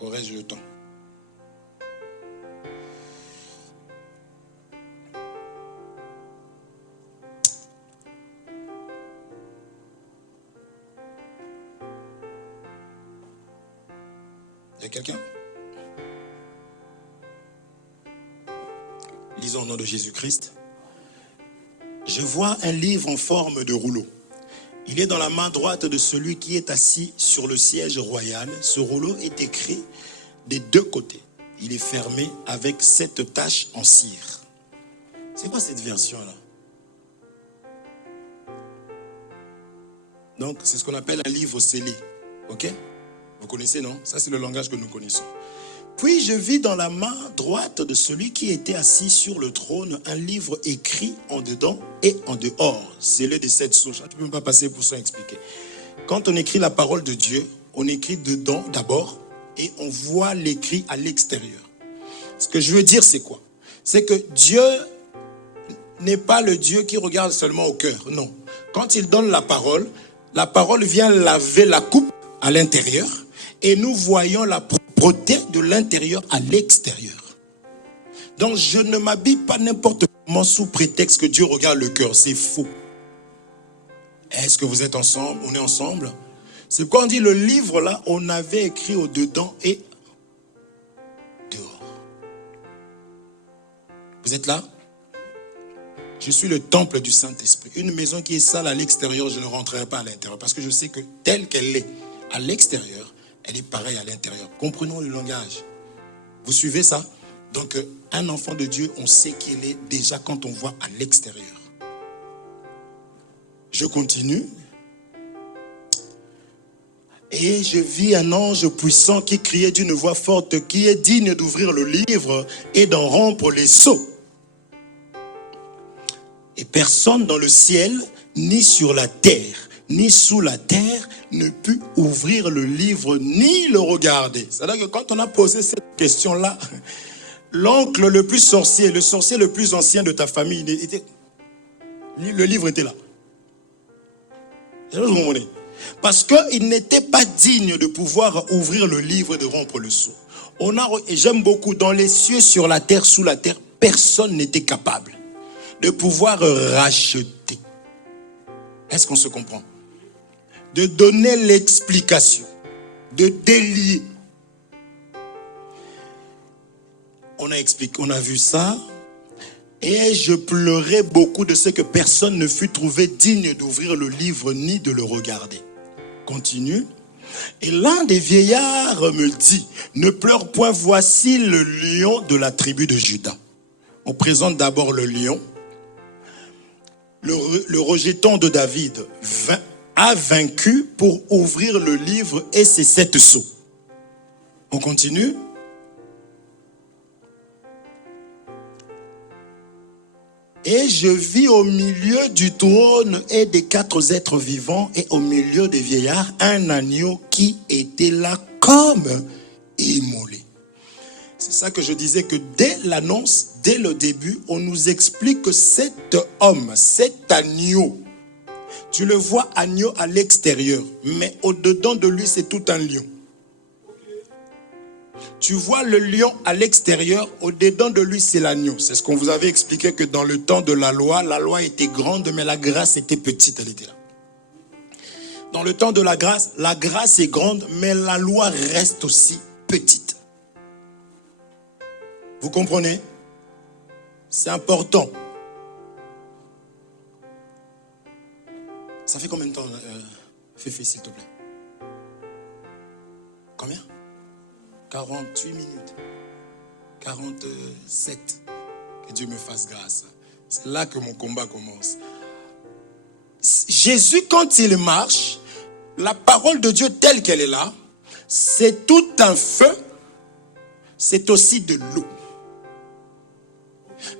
Aurais-je le temps? Il y a quelqu'un? Lisons au nom de Jésus-Christ. Je vois un livre en forme de rouleau. Il est dans la main droite de celui qui est assis sur le siège royal. Ce rouleau est écrit des deux côtés. Il est fermé avec 7 taches en cire. C'est quoi cette version-là? Donc, c'est ce qu'on appelle un livre scellé. Ok? Vous connaissez, non? Ça, c'est le langage que nous connaissons. Puis, je vis dans la main droite de celui qui était assis sur le trône un livre écrit en dedans et en dehors. C'est le des 7 sceaux. Tu ne peux même pas passer pour ça expliquer. Quand on écrit la parole de Dieu, on écrit dedans d'abord et on voit l'écrit à l'extérieur. Ce que je veux dire, c'est quoi? C'est que Dieu n'est pas le Dieu qui regarde seulement au cœur. Non. Quand il donne la parole vient laver la coupe à l'intérieur et nous voyons la propreté de l'intérieur à l'extérieur. Donc je ne m'habille pas n'importe comment sous prétexte que Dieu regarde le cœur. C'est faux. Est-ce que vous êtes ensemble? On est ensemble? C'est quand on dit le livre là, on avait écrit au dedans et dehors. Vous êtes là? Je suis le temple du Saint-Esprit. Une maison qui est sale à l'extérieur, je ne rentrerai pas à l'intérieur. Parce que je sais que telle qu'elle est à l'extérieur, elle est pareille à l'intérieur. Comprenons le langage. Vous suivez ça? Donc, un enfant de Dieu, on sait qu'il est déjà quand on voit à l'extérieur. Je continue. Et je vis un ange puissant qui criait d'une voix forte, qui est digne d'ouvrir le livre et d'en rompre les sceaux. Et personne dans le ciel, ni sur la terre, ni sous la terre ne put ouvrir le livre ni le regarder. C'est-à-dire que quand on a posé cette question-là, l'oncle le plus sorcier, le sorcier le plus ancien de ta famille, le livre était là. Vous comprenez? Parce qu'il n'était pas digne de pouvoir ouvrir le livre et de rompre le sceau. Et j'aime beaucoup, dans les cieux, sur la terre, sous la terre, personne n'était capable de pouvoir racheter. Est-ce qu'on se comprend? De donner l'explication, de délier. On a vu ça. Et je pleurais beaucoup de ce que personne ne fut trouvé digne d'ouvrir le livre ni de le regarder. Continue. Et l'un des vieillards me dit, ne pleure point, voici le lion de la tribu de Juda. On présente d'abord le lion. Le rejeton de David a vaincu pour ouvrir le livre et ses 7 sceaux. On continue. Et je vis au milieu du trône et des 4 êtres vivants et au milieu des vieillards un agneau qui était là comme immolé. C'est ça que je disais, que dès l'annonce, dès le début, on nous explique que cet homme, cet agneau, tu le vois agneau à l'extérieur, mais au-dedans de lui, c'est tout un lion. Tu vois le lion à l'extérieur, au-dedans de lui, c'est l'agneau. C'est ce qu'on vous avait expliqué, que dans le temps de la loi était grande, mais la grâce était petite, elle était là. Dans le temps de la grâce est grande, mais la loi reste aussi petite. Vous comprenez? C'est important. Ça fait combien de temps, Féfé, s'il te plaît? Combien? 48 minutes. 47. Que Dieu me fasse grâce. C'est là que mon combat commence. Jésus, quand il marche, la parole de Dieu telle qu'elle est là, c'est tout un feu, c'est aussi de l'eau.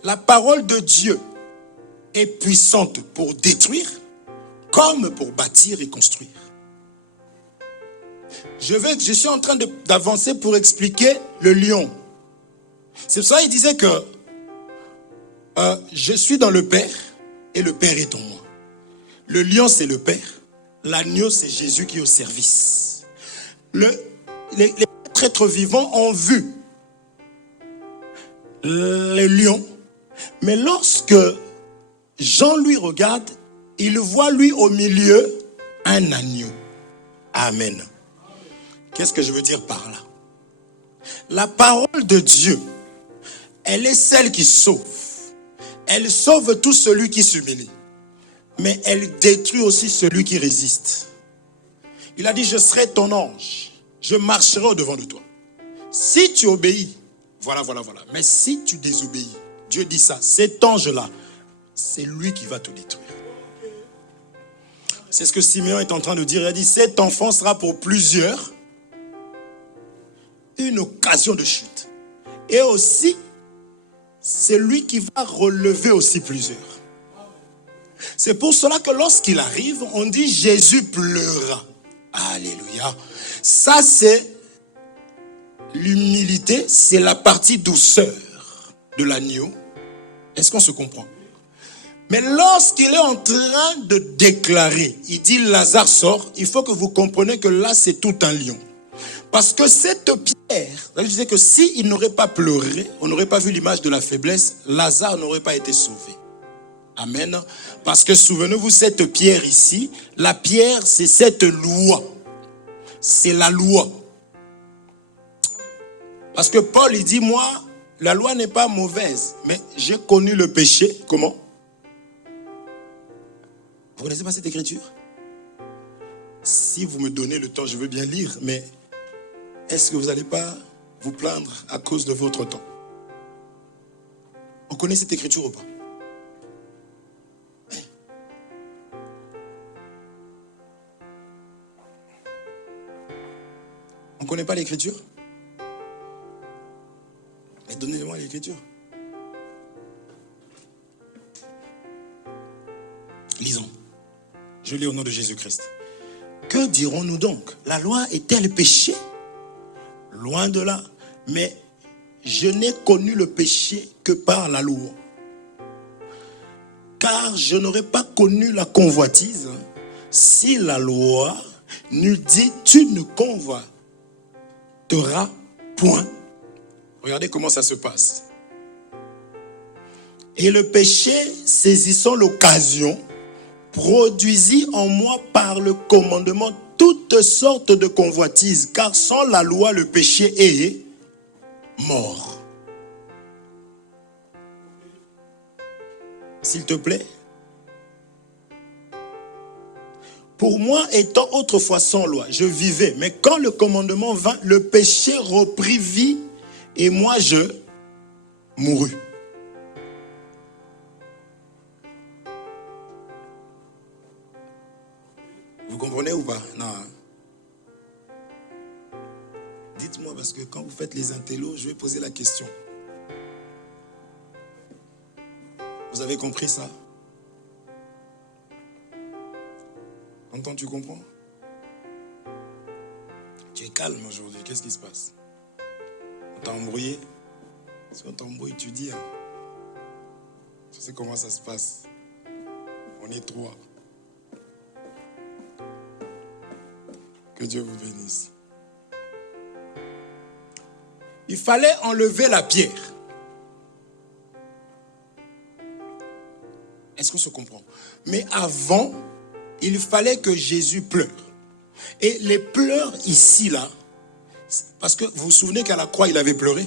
La parole de Dieu est puissante pour détruire comme pour bâtir et construire. Je suis en train d'avancer pour expliquer le lion. C'est pour ça qu'il disait que je suis dans le Père et le Père est en moi. Le lion, c'est le Père. L'agneau, c'est Jésus qui est au service. Les êtres vivants ont vu le lion, mais lorsque Jean lui regarde, il voit lui au milieu un agneau. Amen. Qu'est-ce que je veux dire par là? La parole de Dieu, elle est celle qui sauve. Elle sauve tout celui qui s'humilie. Mais elle détruit aussi celui qui résiste. Il a dit, je serai ton ange. Je marcherai au-devant de toi. Si tu obéis, voilà. Mais si tu désobéis, Dieu dit ça, cet ange-là, c'est lui qui va te détruire. C'est ce que Simeon est en train de dire. Il a dit, cet enfant sera pour plusieurs une occasion de chute. Et aussi, c'est lui qui va relever aussi plusieurs. C'est pour cela que lorsqu'il arrive, on dit Jésus pleura. Alléluia. Ça, c'est l'humilité, c'est la partie douceur de l'agneau. Est-ce qu'on se comprend? Mais lorsqu'il est en train de déclarer, il dit Lazare sort, il faut que vous compreniez que là, c'est tout un lion. Parce que cette pierre, je disais que s'il n'aurait pas pleuré, on n'aurait pas vu l'image de la faiblesse, Lazare n'aurait pas été sauvé. Amen. Parce que souvenez-vous, cette pierre ici, la pierre, c'est cette loi. C'est la loi. Parce que Paul, il dit, moi, la loi n'est pas mauvaise, mais j'ai connu le péché. Comment? Vous ne connaissez pas cette écriture? Si vous me donnez le temps, je veux bien lire, mais est-ce que vous n'allez pas vous plaindre à cause de votre temps? On connaît cette écriture ou pas? On ne connaît pas l'écriture? Mais donnez-moi l'écriture. Lisons. Je lis au nom de Jésus-Christ. Que dirons-nous donc? La loi est-elle péché? Loin de là. Mais je n'ai connu le péché que par la loi. Car je n'aurais pas connu la convoitise si la loi n'eût dit tu ne convoiteras point. Regardez comment ça se passe. Et le péché, saisissant l'occasion, produisit en moi par le commandement toutes sortes de convoitises, car sans la loi, le péché est mort. S'il te plaît. Pour moi, étant autrefois sans loi, je vivais. Mais quand le commandement vint, le péché reprit vie et moi je mourus. Vous comprenez ou pas? Non. Dites-moi, parce que quand vous faites les intellos, je vais poser la question. Vous avez compris ça? Anton, tu comprends? Tu es calme aujourd'hui, qu'est-ce qui se passe? On t'a embrouillé? Si on t'embrouille, tu dis. Hein? Tu sais comment ça se passe? On est trois. Que Dieu vous bénisse. Il fallait enlever la pierre. Est-ce qu'on se comprend? Mais avant, il fallait que Jésus pleure. Et les pleurs ici, là, parce que vous vous souvenez qu'à la croix, il avait pleuré.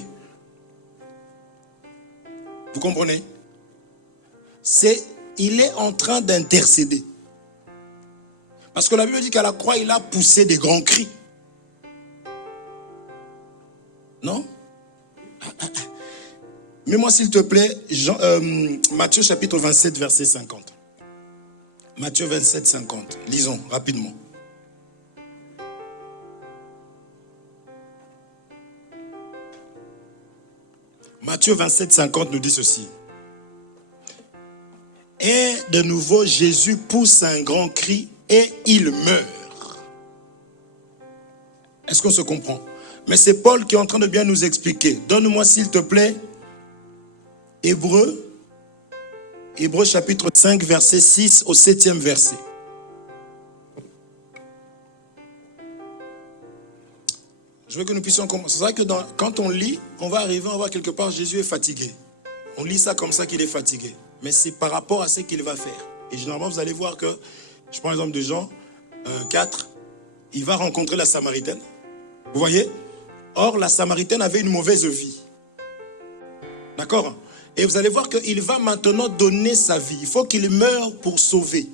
Vous comprenez? Il est en train d'intercéder. Parce que la Bible dit qu'à la croix, il a poussé des grands cris. Non? Mets-moi s'il te plaît, Matthieu chapitre 27, verset 50. Matthieu 27, 50. Lisons rapidement. Matthieu 27, 50 nous dit ceci. Et de nouveau, Jésus pousse un grand cri et il meurt. Est-ce qu'on se comprend? Mais c'est Paul qui est en train de bien nous expliquer. Donne-moi s'il te plaît, Hébreux chapitre 5, verset 6 au 7e verset. Je veux que nous puissions commencer. C'est vrai que quand on lit, on va arriver, on va voir quelque part, Jésus est fatigué. On lit ça comme ça qu'il est fatigué. Mais c'est par rapport à ce qu'il va faire. Et généralement, vous allez voir que, je prends l'exemple de Jean 4, il va rencontrer la Samaritaine. Vous voyez? Or, la Samaritaine avait une mauvaise vie. D'accord? Et vous allez voir qu'il va maintenant donner sa vie. Il faut qu'il meure pour sauver.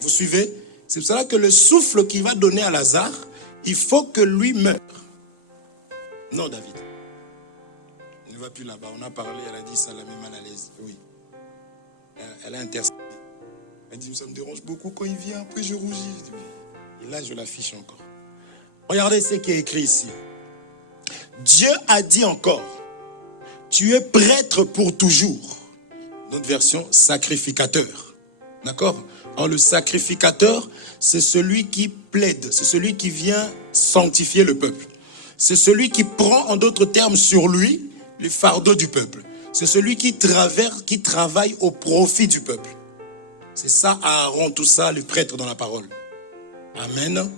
Vous suivez? C'est pour cela que le souffle qu'il va donner à Lazare, il faut que lui meure. Non, David. Il ne va plus là-bas. On a parlé, elle a dit ça, la met mal à l'aise. Oui. Elle a intercédé. Elle dit, ça me dérange beaucoup quand il vient, après je rougis. Et là, je l'affiche encore. Regardez ce qui est écrit ici. Dieu a dit encore, tu es prêtre pour toujours. Notre version, sacrificateur. D'accord? Or, le sacrificateur, c'est celui qui plaide, c'est celui qui vient sanctifier le peuple. C'est celui qui prend, en d'autres termes, sur lui, le fardeau du peuple. C'est celui qui travaille au profit du peuple. C'est ça, Aaron, tout ça, le prêtre dans la parole. Amen.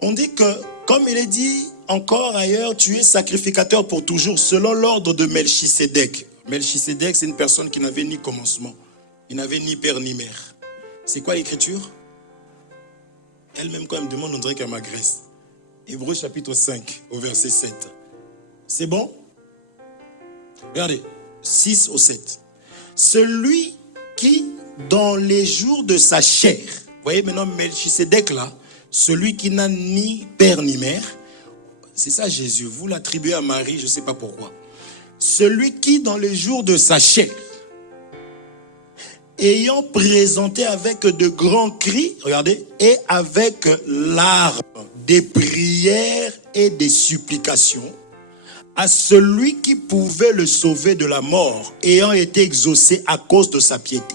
On dit que, comme il est dit encore ailleurs, tu es sacrificateur pour toujours, selon l'ordre de Melchisédek. Melchisédek, c'est une personne qui n'avait ni commencement. Il n'avait ni père ni mère. C'est quoi l'écriture? Elle-même, quand elle me demande, on dirait qu'elle m'agresse. Hébreux chapitre 5, au verset 7. C'est bon? Regardez, 6 au 7. Celui qui, dans les jours de sa chair, vous voyez maintenant Melchisédek là, celui qui n'a ni père ni mère, c'est ça Jésus, vous l'attribuez à Marie, je ne sais pas pourquoi. Celui qui, dans les jours de sa chair, ayant présenté avec de grands cris, regardez, et avec larmes, des prières et des supplications, à celui qui pouvait le sauver de la mort, ayant été exaucé à cause de sa piété.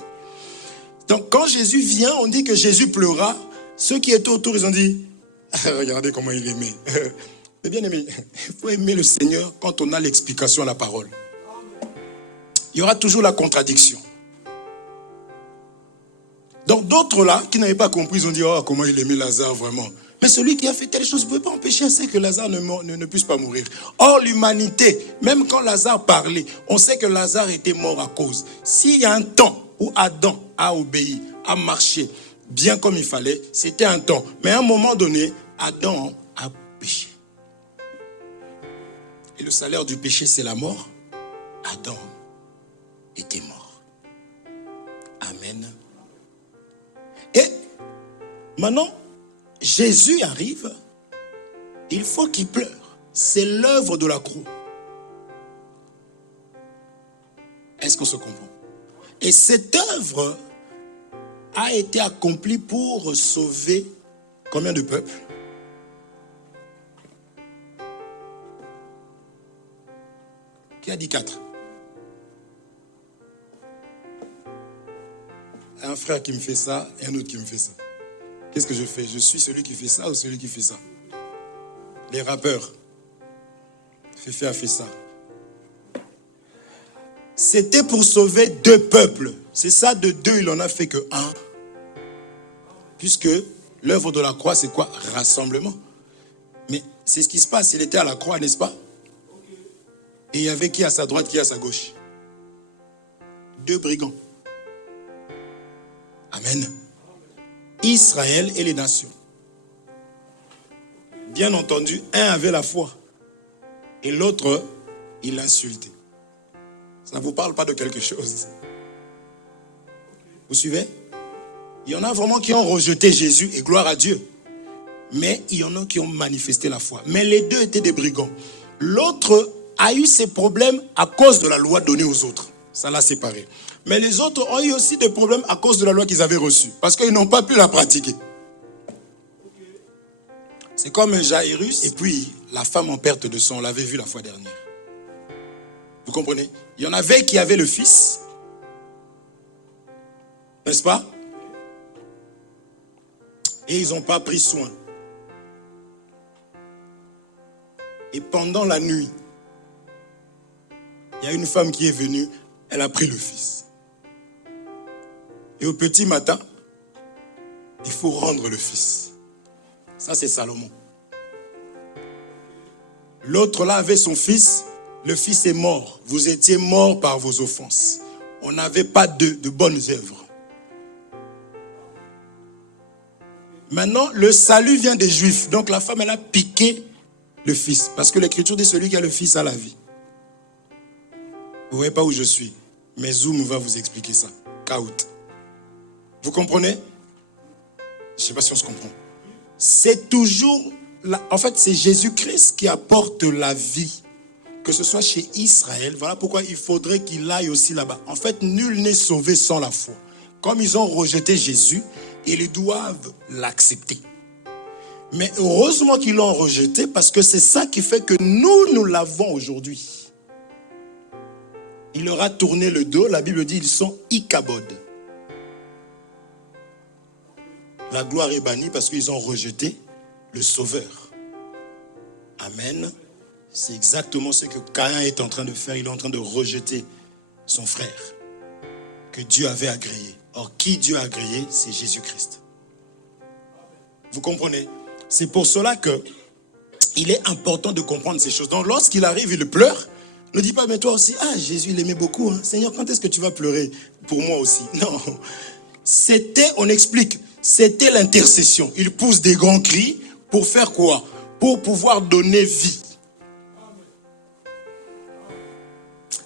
Donc quand Jésus vient, on dit que Jésus pleura. Ceux qui étaient autour, ils ont dit, regardez comment il aimait. Mais bien aimé, il faut aimer le Seigneur quand on a l'explication à la parole. Il y aura toujours la contradiction. Donc d'autres là, qui n'avaient pas compris, ils ont dit, oh, comment il aimait Lazare vraiment. Mais celui qui a fait telle chose ne pouvait pas empêcher que Lazare ne puisse pas mourir. Or l'humanité, même quand Lazare parlait, on sait que Lazare était mort à cause. S'il y a un temps où Adam a obéi, a marché bien comme il fallait, c'était un temps. Mais à un moment donné, Adam a péché. Et le salaire du péché, c'est la mort. Adam était mort. Amen. Et maintenant, Jésus arrive, il faut qu'il pleure. C'est l'œuvre de la croix. Est-ce qu'on se comprend? Et cette œuvre a été accomplie pour sauver combien de peuples? Qui a dit 4? Un frère qui me fait ça et un autre qui me fait ça. Qu'est-ce que je fais? Je suis celui qui fait ça ou celui qui fait ça? Les rappeurs. Féfé a fait ça. C'était pour sauver 2 peuples. C'est ça, de 2, il en a fait que 1. Puisque l'œuvre de la croix, c'est quoi? Rassemblement. Mais c'est ce qui se passe. Il était à la croix, n'est-ce pas? Et il y avait qui à sa droite, qui à sa gauche? 2 brigands. Amen. Israël et les nations. Bien entendu, un avait la foi. Et l'autre, il l'insultait. Ça ne vous parle pas de quelque chose? Vous suivez? Il y en a vraiment qui ont rejeté Jésus, et gloire à Dieu. Mais il y en a qui ont manifesté la foi. Mais les 2 étaient des brigands. L'autre a eu ses problèmes à cause de la loi donnée aux autres. Ça l'a séparé. Mais les autres ont eu aussi des problèmes à cause de la loi qu'ils avaient reçue. Parce qu'ils n'ont pas pu la pratiquer. C'est comme un Jairus et puis la femme en perte de sang. On l'avait vu la fois dernière. Vous comprenez? Il y en avait qui avaient le fils. N'est-ce pas? Et ils n'ont pas pris soin. Et pendant la nuit, il y a une femme qui est venue, elle a pris le fils. Et au petit matin, il faut rendre le fils. Ça, c'est Salomon. L'autre là avait son fils, le fils est mort. Vous étiez mort par vos offenses. On n'avait pas de bonnes œuvres. Maintenant, le salut vient des Juifs. Donc la femme, elle a piqué le fils. Parce que l'Écriture dit celui qui a le fils a la vie. Vous ne voyez pas où je suis. Mais Zoom va vous expliquer ça. Caout. Vous comprenez? Je ne sais pas si on se comprend. C'est toujours... En fait, c'est Jésus-Christ qui apporte la vie. Que ce soit chez Israël. Voilà pourquoi il faudrait qu'il aille aussi là-bas. En fait, nul n'est sauvé sans la foi. Comme ils ont rejeté Jésus, ils doivent l'accepter. Mais heureusement qu'ils l'ont rejeté parce que c'est ça qui fait que nous l'avons aujourd'hui. Il leur a tourné le dos. La Bible dit ils sont Ichabod. La gloire est bannie parce qu'ils ont rejeté le Sauveur. Amen. C'est exactement ce que Caïn est en train de faire. Il est en train de rejeter son frère que Dieu avait agréé. Or, qui Dieu a agréé, c'est Jésus-Christ. Vous comprenez? C'est pour cela que il est important de comprendre ces choses. Donc, lorsqu'il arrive, il pleure. Ne dis pas, mais toi aussi, ah, Jésus, il aimait beaucoup. Hein. Seigneur, quand est-ce que tu vas pleurer pour moi aussi? Non. C'était, on explique, c'était l'intercession. Il pousse des grands cris pour faire quoi? Pour pouvoir donner vie.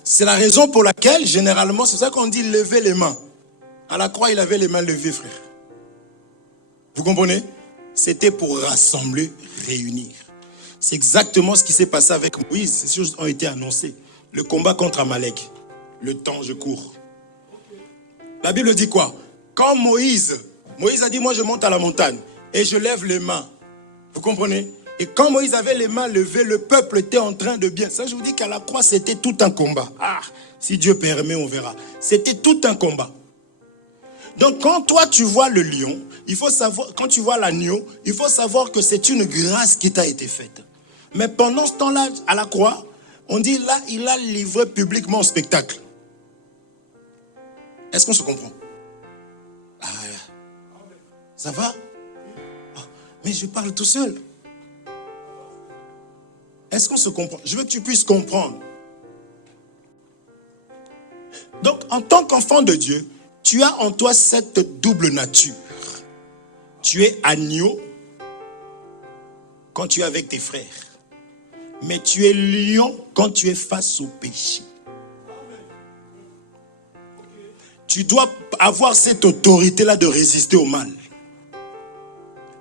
C'est la raison pour laquelle, généralement, c'est ça qu'on dit lever les mains. À la croix, il avait les mains levées, frère. Vous comprenez? C'était pour rassembler, réunir. C'est exactement ce qui s'est passé avec Moïse. Ces choses ont été annoncées. Le combat contre Amalek. Le temps, je cours. La Bible dit quoi? Quand Moïse a dit, moi je monte à la montagne et je lève les mains. Vous comprenez? Et quand Moïse avait les mains levées, le peuple était en train de bien. Ça, je vous dis qu'à la croix, c'était tout un combat. Ah, si Dieu permet, on verra. C'était tout un combat. Donc quand toi tu vois le lion, il faut savoir, quand tu vois l'agneau, il faut savoir que c'est une grâce qui t'a été faite. Mais pendant ce temps-là, à la croix, on dit là, il a livré publiquement au spectacle. Est-ce qu'on se comprend? Ah, ça va? Ah, mais je parle tout seul. Est-ce qu'on se comprend? Je veux que tu puisses comprendre. Donc, en tant qu'enfant de Dieu, tu as en toi cette double nature. Tu es agneau quand tu es avec tes frères. Mais tu es lion quand tu es face au péché. Tu dois avoir cette autorité-là de résister au mal.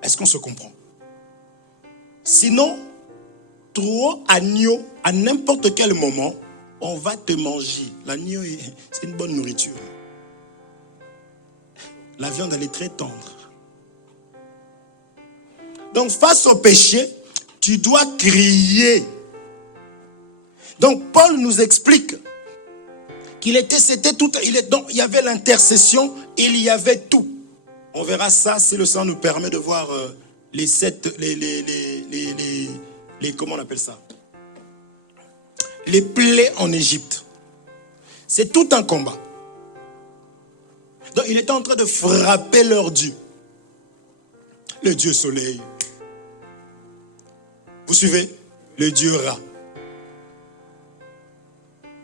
Est-ce qu'on se comprend? Sinon, trop agneau, à n'importe quel moment, on va te manger. L'agneau, c'est une bonne nourriture. La viande, elle est très tendre. Donc, face au péché, tu dois crier. Donc, Paul nous explique qu'il était, c'était tout, il y avait l'intercession, il y avait tout. On verra ça si le Seigneur nous permet de voir les comment on appelle ça? Les plaies en Égypte. C'est tout un combat. Donc il était en train de frapper leur Dieu. Le Dieu soleil. Vous suivez? Le Dieu rat.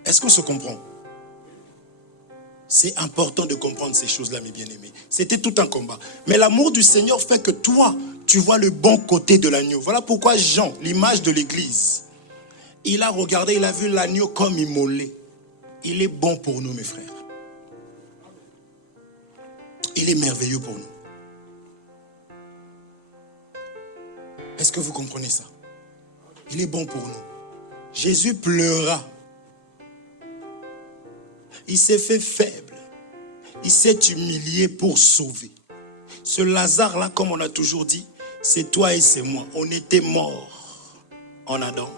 Est-ce qu'on se comprend? C'est important de comprendre ces choses-là, mes bien-aimés. C'était tout un combat. Mais l'amour du Seigneur fait que toi, tu vois le bon côté de l'agneau. Voilà pourquoi Jean, l'image de l'église, il a regardé, il a vu l'agneau comme immolé. Il est bon pour nous, mes frères. Il est merveilleux pour nous. Est-ce que vous comprenez ça? Il est bon pour nous. Jésus pleura. Il s'est fait faible. Il s'est humilié pour sauver. Ce Lazare-là, comme on a toujours dit, c'est toi et c'est moi. On était morts en Adam.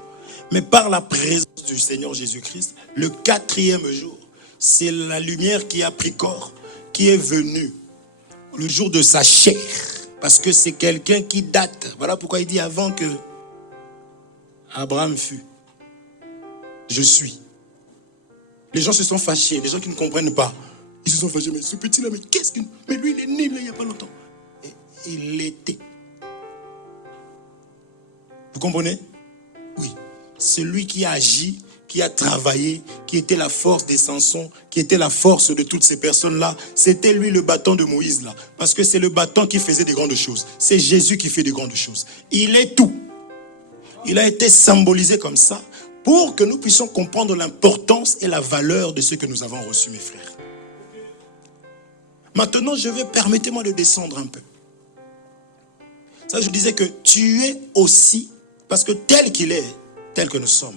Mais par la présence du Seigneur Jésus-Christ, le 4e jour, c'est la lumière qui a pris corps, qui est venue le jour de sa chair. Parce que c'est quelqu'un qui date. Voilà pourquoi il dit avant que Abraham fût. Je suis. Les gens se sont fâchés, les gens qui ne comprennent pas. Ils se sont fâchés, mais ce petit-là, mais qu'est-ce qu'il... Mais lui, il est né là, il n'y a pas longtemps. Et il l'était. Vous comprenez? Oui. Celui qui a agi, qui a travaillé, qui était la force des Samson, qui était la force de toutes ces personnes-là, c'était lui le bâton de Moïse là. Parce que c'est le bâton qui faisait des grandes choses. C'est Jésus qui fait des grandes choses. Il est tout. Il a été symbolisé comme ça pour que nous puissions comprendre l'importance et la valeur de ce que nous avons reçu, mes frères. Maintenant, permettez-moi de descendre un peu. Ça, je disais que tu es aussi, parce que tel qu'il est, tel que nous sommes.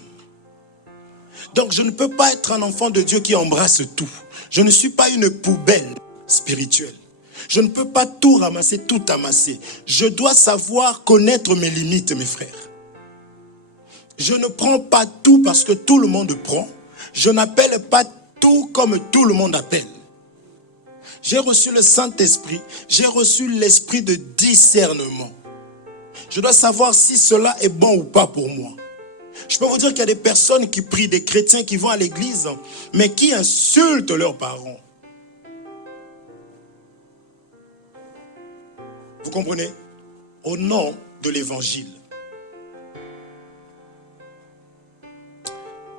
Donc, je ne peux pas être un enfant de Dieu qui embrasse tout. Je ne suis pas une poubelle spirituelle. Je ne peux pas tout ramasser, tout amasser. Je dois savoir connaître mes limites, mes frères. Je ne prends pas tout parce que tout le monde prend. Je n'appelle pas tout comme tout le monde appelle. J'ai reçu le Saint-Esprit. J'ai reçu l'esprit de discernement. Je dois savoir si cela est bon ou pas pour moi. Je peux vous dire qu'il y a des personnes qui prient, des chrétiens qui vont à l'église, mais qui insultent leurs parents. Vous comprenez? Au nom de l'évangile.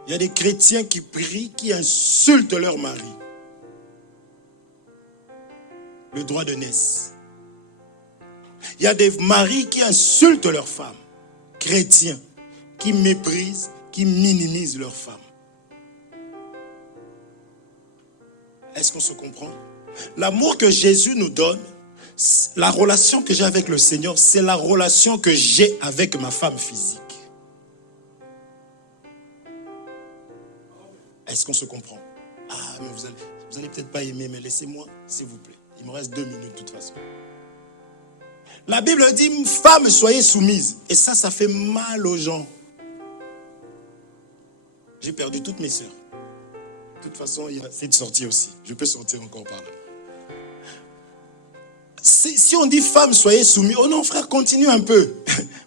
Il y a des chrétiens qui prient, qui insultent leur mari. Le droit de naissance. Il y a des maris qui insultent leurs femmes. Chrétiens, qui méprisent, qui minimisent leurs femmes. Est-ce qu'on se comprend? L'amour que Jésus nous donne, la relation que j'ai avec le Seigneur, c'est la relation que j'ai avec ma femme physique. Est-ce qu'on se comprend? Ah, mais vous allez peut-être pas aimer, mais laissez-moi, s'il vous plaît. Il me reste 2 minutes de toute façon. La Bible dit, femmes, soyez soumises. Et ça fait mal aux gens. J'ai perdu toutes mes sœurs. De toute façon, il y a cette sortie aussi. Je peux sortir encore par là. Si on dit femme, soyez soumis. Oh non, frère, continue un peu.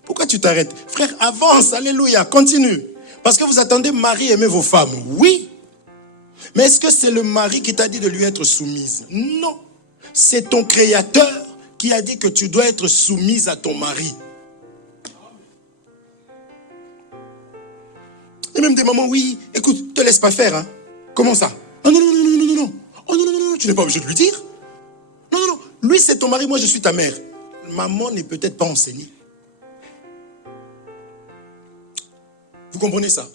Pourquoi tu t'arrêtes? Frère, avance, alléluia, continue. Parce que vous attendez mari aimer vos femmes. Oui. Mais est-ce que c'est le mari qui t'a dit de lui être soumise? Non. C'est ton créateur qui a dit que tu dois être soumise à ton mari. Et même des mamans, oui, écoute, te laisse pas faire. Hein. Comment ça? Oh non, non, non, non, non, non, non. Oh non, non, non, non, tu n'es pas obligé de lui dire. Non, non, non. Lui, c'est ton mari, moi, je suis ta mère. Maman n'est peut-être pas enseignée. Vous comprenez ça?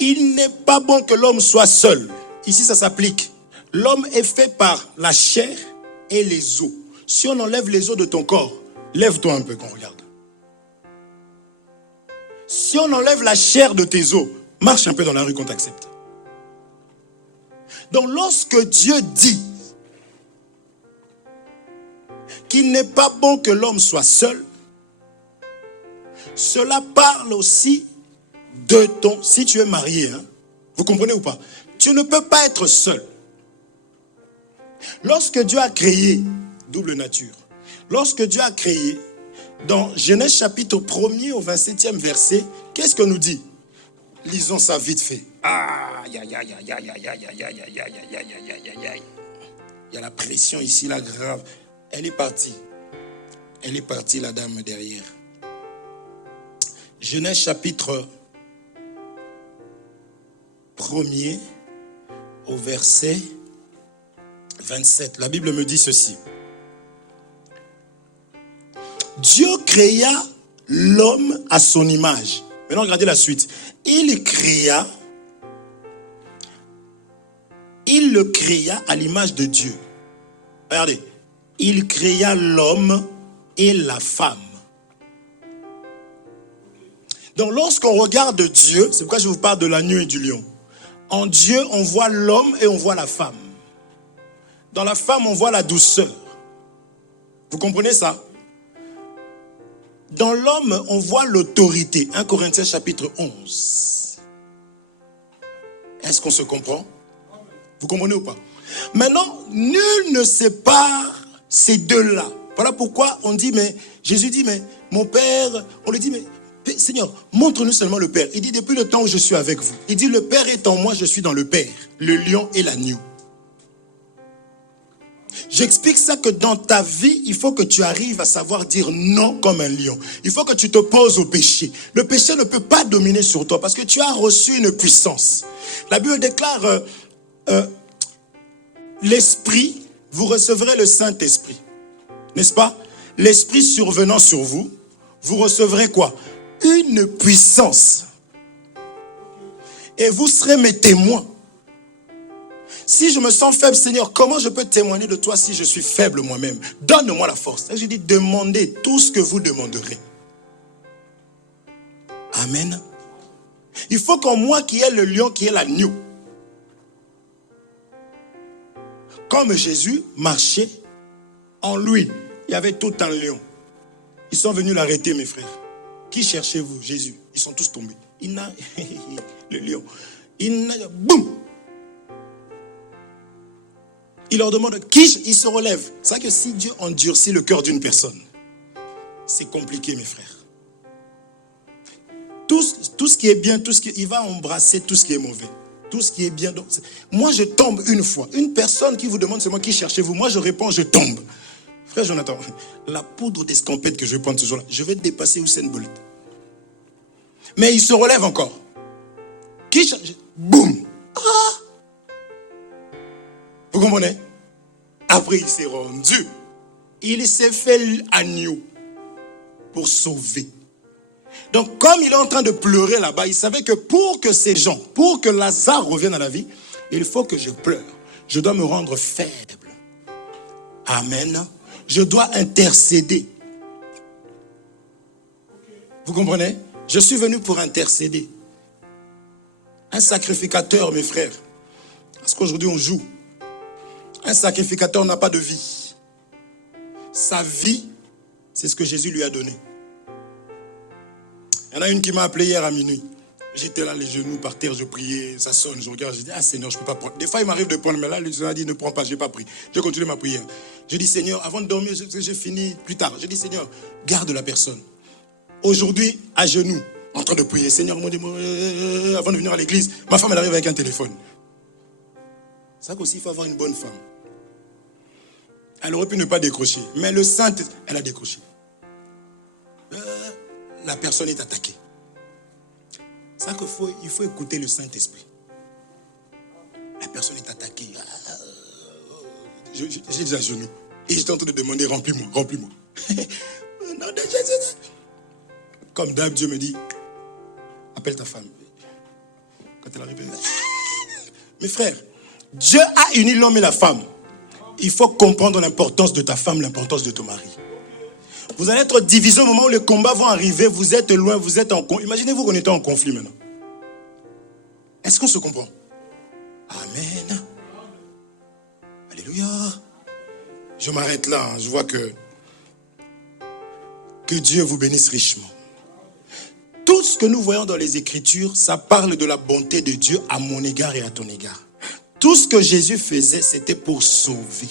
Il n'est pas bon que l'homme soit seul. Ici, ça s'applique. L'homme est fait par la chair et les os. Si on enlève les os de ton corps, lève-toi un peu qu'on regarde. Si on enlève la chair de tes os, marche un peu dans la rue qu'on t'accepte. Donc lorsque Dieu dit qu'il n'est pas bon que l'homme soit seul, cela parle aussi de ton... Si tu es marié, hein, vous comprenez ou pas? Tu ne peux pas être seul. Lorsque Dieu a créé, double nature, lorsque Dieu a créé, dans Genèse chapitre 1er au 27e verset, qu'est-ce que nous dit? Lisons ça vite fait. Aïe, aïe, aïe, aïe, aïe, aïe, aïe, aïe, aïe, aïe, aïe, aïe, aïe, aïe, aïe. Il y a la pression ici, là, grave. Elle est partie. Elle est partie, la dame derrière. Genèse chapitre 1er au verset 27. La Bible me dit ceci. Dieu créa l'homme à son image. Maintenant, regardez la suite. Il le créa à l'image de Dieu. Regardez. Il créa l'homme et la femme. Donc, lorsqu'on regarde Dieu, c'est pourquoi je vous parle de l'agneau et du lion. En Dieu, on voit l'homme et on voit la femme. Dans la femme, on voit la douceur. Vous comprenez ça? Dans l'homme, on voit l'autorité. 1 Corinthiens chapitre 11. Est-ce qu'on se comprend? Vous comprenez ou pas? Maintenant, nul ne sépare ces deux-là. Voilà pourquoi on dit, mais Jésus dit, mais mon Père, on lui dit, mais Seigneur, montre-nous seulement le Père. Il dit, depuis le temps où je suis avec vous. Il dit, le Père est en moi, je suis dans le Père. Le lion et l'agneau. J'explique ça que dans ta vie, il faut que tu arrives à savoir dire non comme un lion. Il faut que tu te poses au péché. Le péché ne peut pas dominer sur toi parce que tu as reçu une puissance. La Bible déclare, l'Esprit, vous recevrez le Saint-Esprit. N'est-ce pas? L'Esprit survenant sur vous, vous recevrez quoi? Une puissance. Et vous serez mes témoins. Si je me sens faible, Seigneur, comment je peux témoigner de toi si je suis faible moi-même? Donne-moi la force. Et je dis, demandez tout ce que vous demanderez. Amen. Il faut qu'en moi qui est le lion, qui est l'agneau. Comme Jésus marchait, en lui, il y avait tout un lion. Ils sont venus l'arrêter, mes frères. Qui cherchez-vous? Jésus. Ils sont tous tombés. Le lion. Boum! Il leur demande qui il se relève. C'est vrai que si Dieu endurcit le cœur d'une personne, c'est compliqué, mes frères. Tout ce qui est bien, il va embrasser tout ce qui est mauvais. Tout ce qui est bien. Donc, moi, je tombe une fois. Une personne qui vous demande seulement qui cherchez-vous. Moi, je réponds, je tombe. Frère Jonathan, la poudre d'escampette que je vais prendre ce jour-là, je vais dépasser Usain Bolt. Mais il se relève encore. Qui cherche? Boum! Ah! Vous comprenez? Après, il s'est rendu. Il s'est fait agneau pour sauver. Donc, comme il est en train de pleurer là-bas, il savait que pour que ces gens, pour que Lazare revienne à la vie, il faut que je pleure. Je dois me rendre faible. Amen. Je dois intercéder. Vous comprenez? Je suis venu pour intercéder. Un sacrificateur, mes frères. Parce qu'aujourd'hui, on joue. Un sacrificateur n'a pas de vie. Sa vie, c'est ce que Jésus lui a donné. Il y en a une qui m'a appelé hier à minuit. J'étais là, les genoux par terre, je priais, ça sonne, je regarde, je dis, ah Seigneur, je ne peux pas prendre. Des fois, il m'arrive de prendre, mais là, le Seigneur a dit, ne prends pas, je n'ai pas pris. Je continue ma prière. Je dis, Seigneur, avant de dormir, je finis plus tard. Je dis, Seigneur, garde la personne. Aujourd'hui, à genoux, en train de prier, Seigneur, avant de venir à l'église, ma femme, elle arrive avec un téléphone. C'est ça qu'aussi, il faut avoir une bonne femme. Elle aurait pu ne pas décrocher, mais le Saint, elle a décroché. La personne est attaquée. C'est ça qu'il faut écouter le Saint-Esprit. La personne est attaquée. J'ai dit à genoux. Et j'étais en train de demander, remplis-moi, remplis-moi. Non, de Jésus. Comme d'hab, Dieu me dit, appelle ta femme. Quand elle arrive, mes frères, Dieu a uni l'homme et la femme. Il faut comprendre l'importance de ta femme, l'importance de ton mari. Vous allez être divisés au moment où les combats vont arriver. Vous êtes loin, vous êtes en conflit. Imaginez-vous qu'on était en conflit maintenant. Est-ce qu'on se comprend? Amen. Alléluia. Je m'arrête là. Je vois que Dieu vous bénisse richement. Tout ce que nous voyons dans les Écritures, ça parle de la bonté de Dieu à mon égard et à ton égard. Tout ce que Jésus faisait, c'était pour sauver.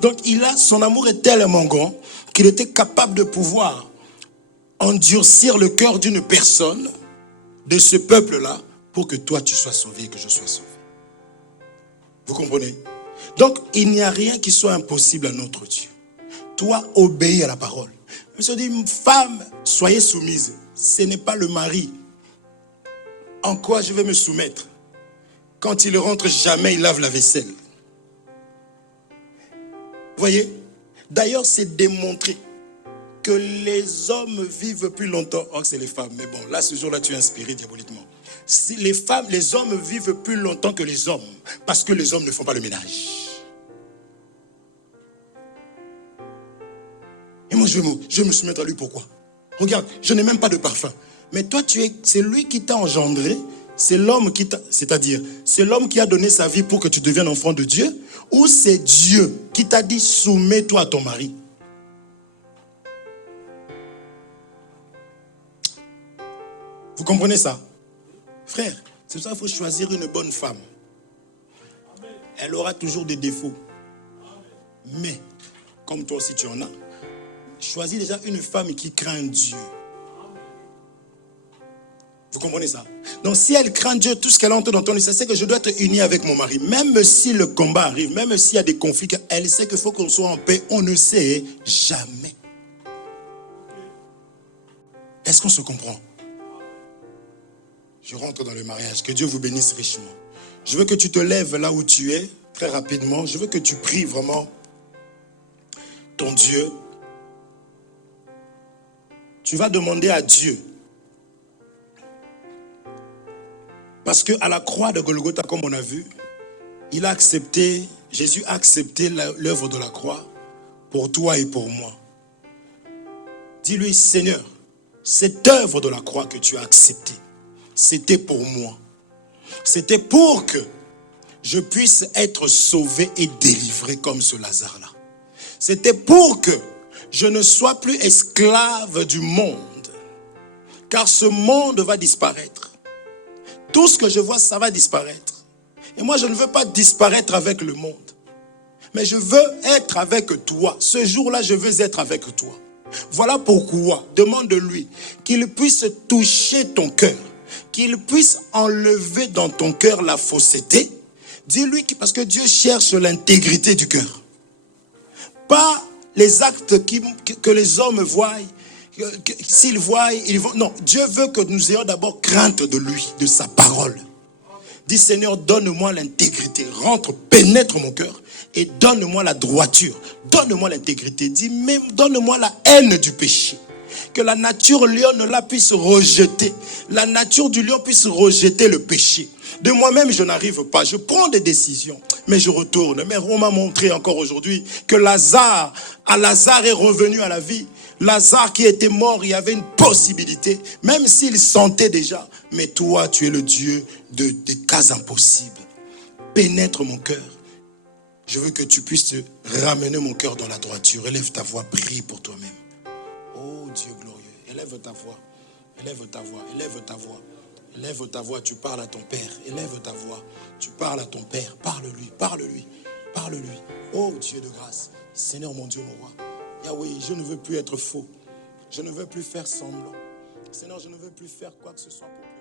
Donc son amour est tellement grand qu'il était capable de pouvoir endurcir le cœur d'une personne, de ce peuple-là, pour que toi tu sois sauvé et que je sois sauvé. Vous comprenez? Donc il n'y a rien qui soit impossible à notre Dieu. Toi, obéis à la parole. Monsieur dit, femme, soyez soumise. Ce n'est pas le mari. En quoi je vais me soumettre? Quand il rentre, jamais il lave la vaisselle. Vous voyez? D'ailleurs, c'est démontré que les hommes vivent plus longtemps. Oh, c'est les femmes. Mais bon, là, ce jour-là, tu es inspiré diaboliquement. Si les hommes vivent plus longtemps que les hommes. Parce que les hommes ne font pas le ménage. Et moi, je vais me soumettre à lui. Pourquoi? Regarde, je n'ai même pas de parfum. Mais toi, c'est lui qui t'a engendré. C'est l'homme qui t'a... C'est-à-dire, c'est l'homme qui a donné sa vie pour que tu deviennes enfant de Dieu. Ou c'est Dieu qui t'a dit, soumets-toi à ton mari. Vous comprenez ça? Frère, c'est pour ça qu'il faut choisir une bonne femme. Elle aura toujours des défauts. Mais, comme toi aussi tu en as, choisis déjà une femme qui craint Dieu. Vous comprenez ça? Donc si elle craint Dieu, tout ce qu'elle entend dans ça, c'est que je dois être uni avec mon mari. Même si le combat arrive, même s'il y a des conflits, elle sait qu'il faut qu'on soit en paix. On ne sait jamais. Est-ce qu'on se comprend? Je rentre dans le mariage. Que Dieu vous bénisse richement. Je veux que tu te lèves là où tu es, très rapidement. Je veux que tu pries vraiment ton Dieu. Tu vas demander à Dieu. Parce qu'à la croix de Golgotha, comme on a vu, Jésus a accepté l'œuvre de la croix pour toi et pour moi. Dis-lui, Seigneur, cette œuvre de la croix que tu as acceptée, c'était pour moi. C'était pour que je puisse être sauvé et délivré comme ce Lazare-là. C'était pour que je ne sois plus esclave du monde. Car ce monde va disparaître. Tout ce que je vois, ça va disparaître. Et moi, je ne veux pas disparaître avec le monde. Mais je veux être avec toi. Ce jour-là, je veux être avec toi. Voilà pourquoi, demande-lui qu'il puisse toucher ton cœur. Qu'il puisse enlever dans ton cœur la fausseté. Dis-lui, parce que Dieu cherche l'intégrité du cœur. Pas les actes que les hommes voient. S'ils voient, ils vont... Non, Dieu veut que nous ayons d'abord crainte de lui, de sa parole. Dis, Seigneur, donne-moi l'intégrité. Rentre, pénètre mon cœur et donne-moi la droiture. Donne-moi l'intégrité. Dis même, donne-moi la haine du péché. Que la nature lionne là puisse rejeter. La nature du lion puisse rejeter le péché. De moi-même, je n'arrive pas. Je prends des décisions, mais je retourne. Mais on m'a montré encore aujourd'hui que Lazare est revenu à la vie. Lazare qui était mort, il y avait une possibilité, même s'il sentait déjà. Mais toi, tu es le Dieu des cas impossibles. Pénètre mon cœur. Je veux que tu puisses ramener mon cœur dans la droiture. Élève ta voix, prie pour toi-même. Oh Dieu glorieux, élève ta voix. Élève ta voix, élève ta voix. Élève ta voix, tu parles à ton Père. Élève ta voix, tu parles à ton Père. Parle-lui, parle-lui, parle-lui. Oh Dieu de grâce, Seigneur mon Dieu, mon roi. Yahweh, je ne veux plus être faux. Je ne veux plus faire semblant. Seigneur, je ne veux plus faire quoi que ce soit pour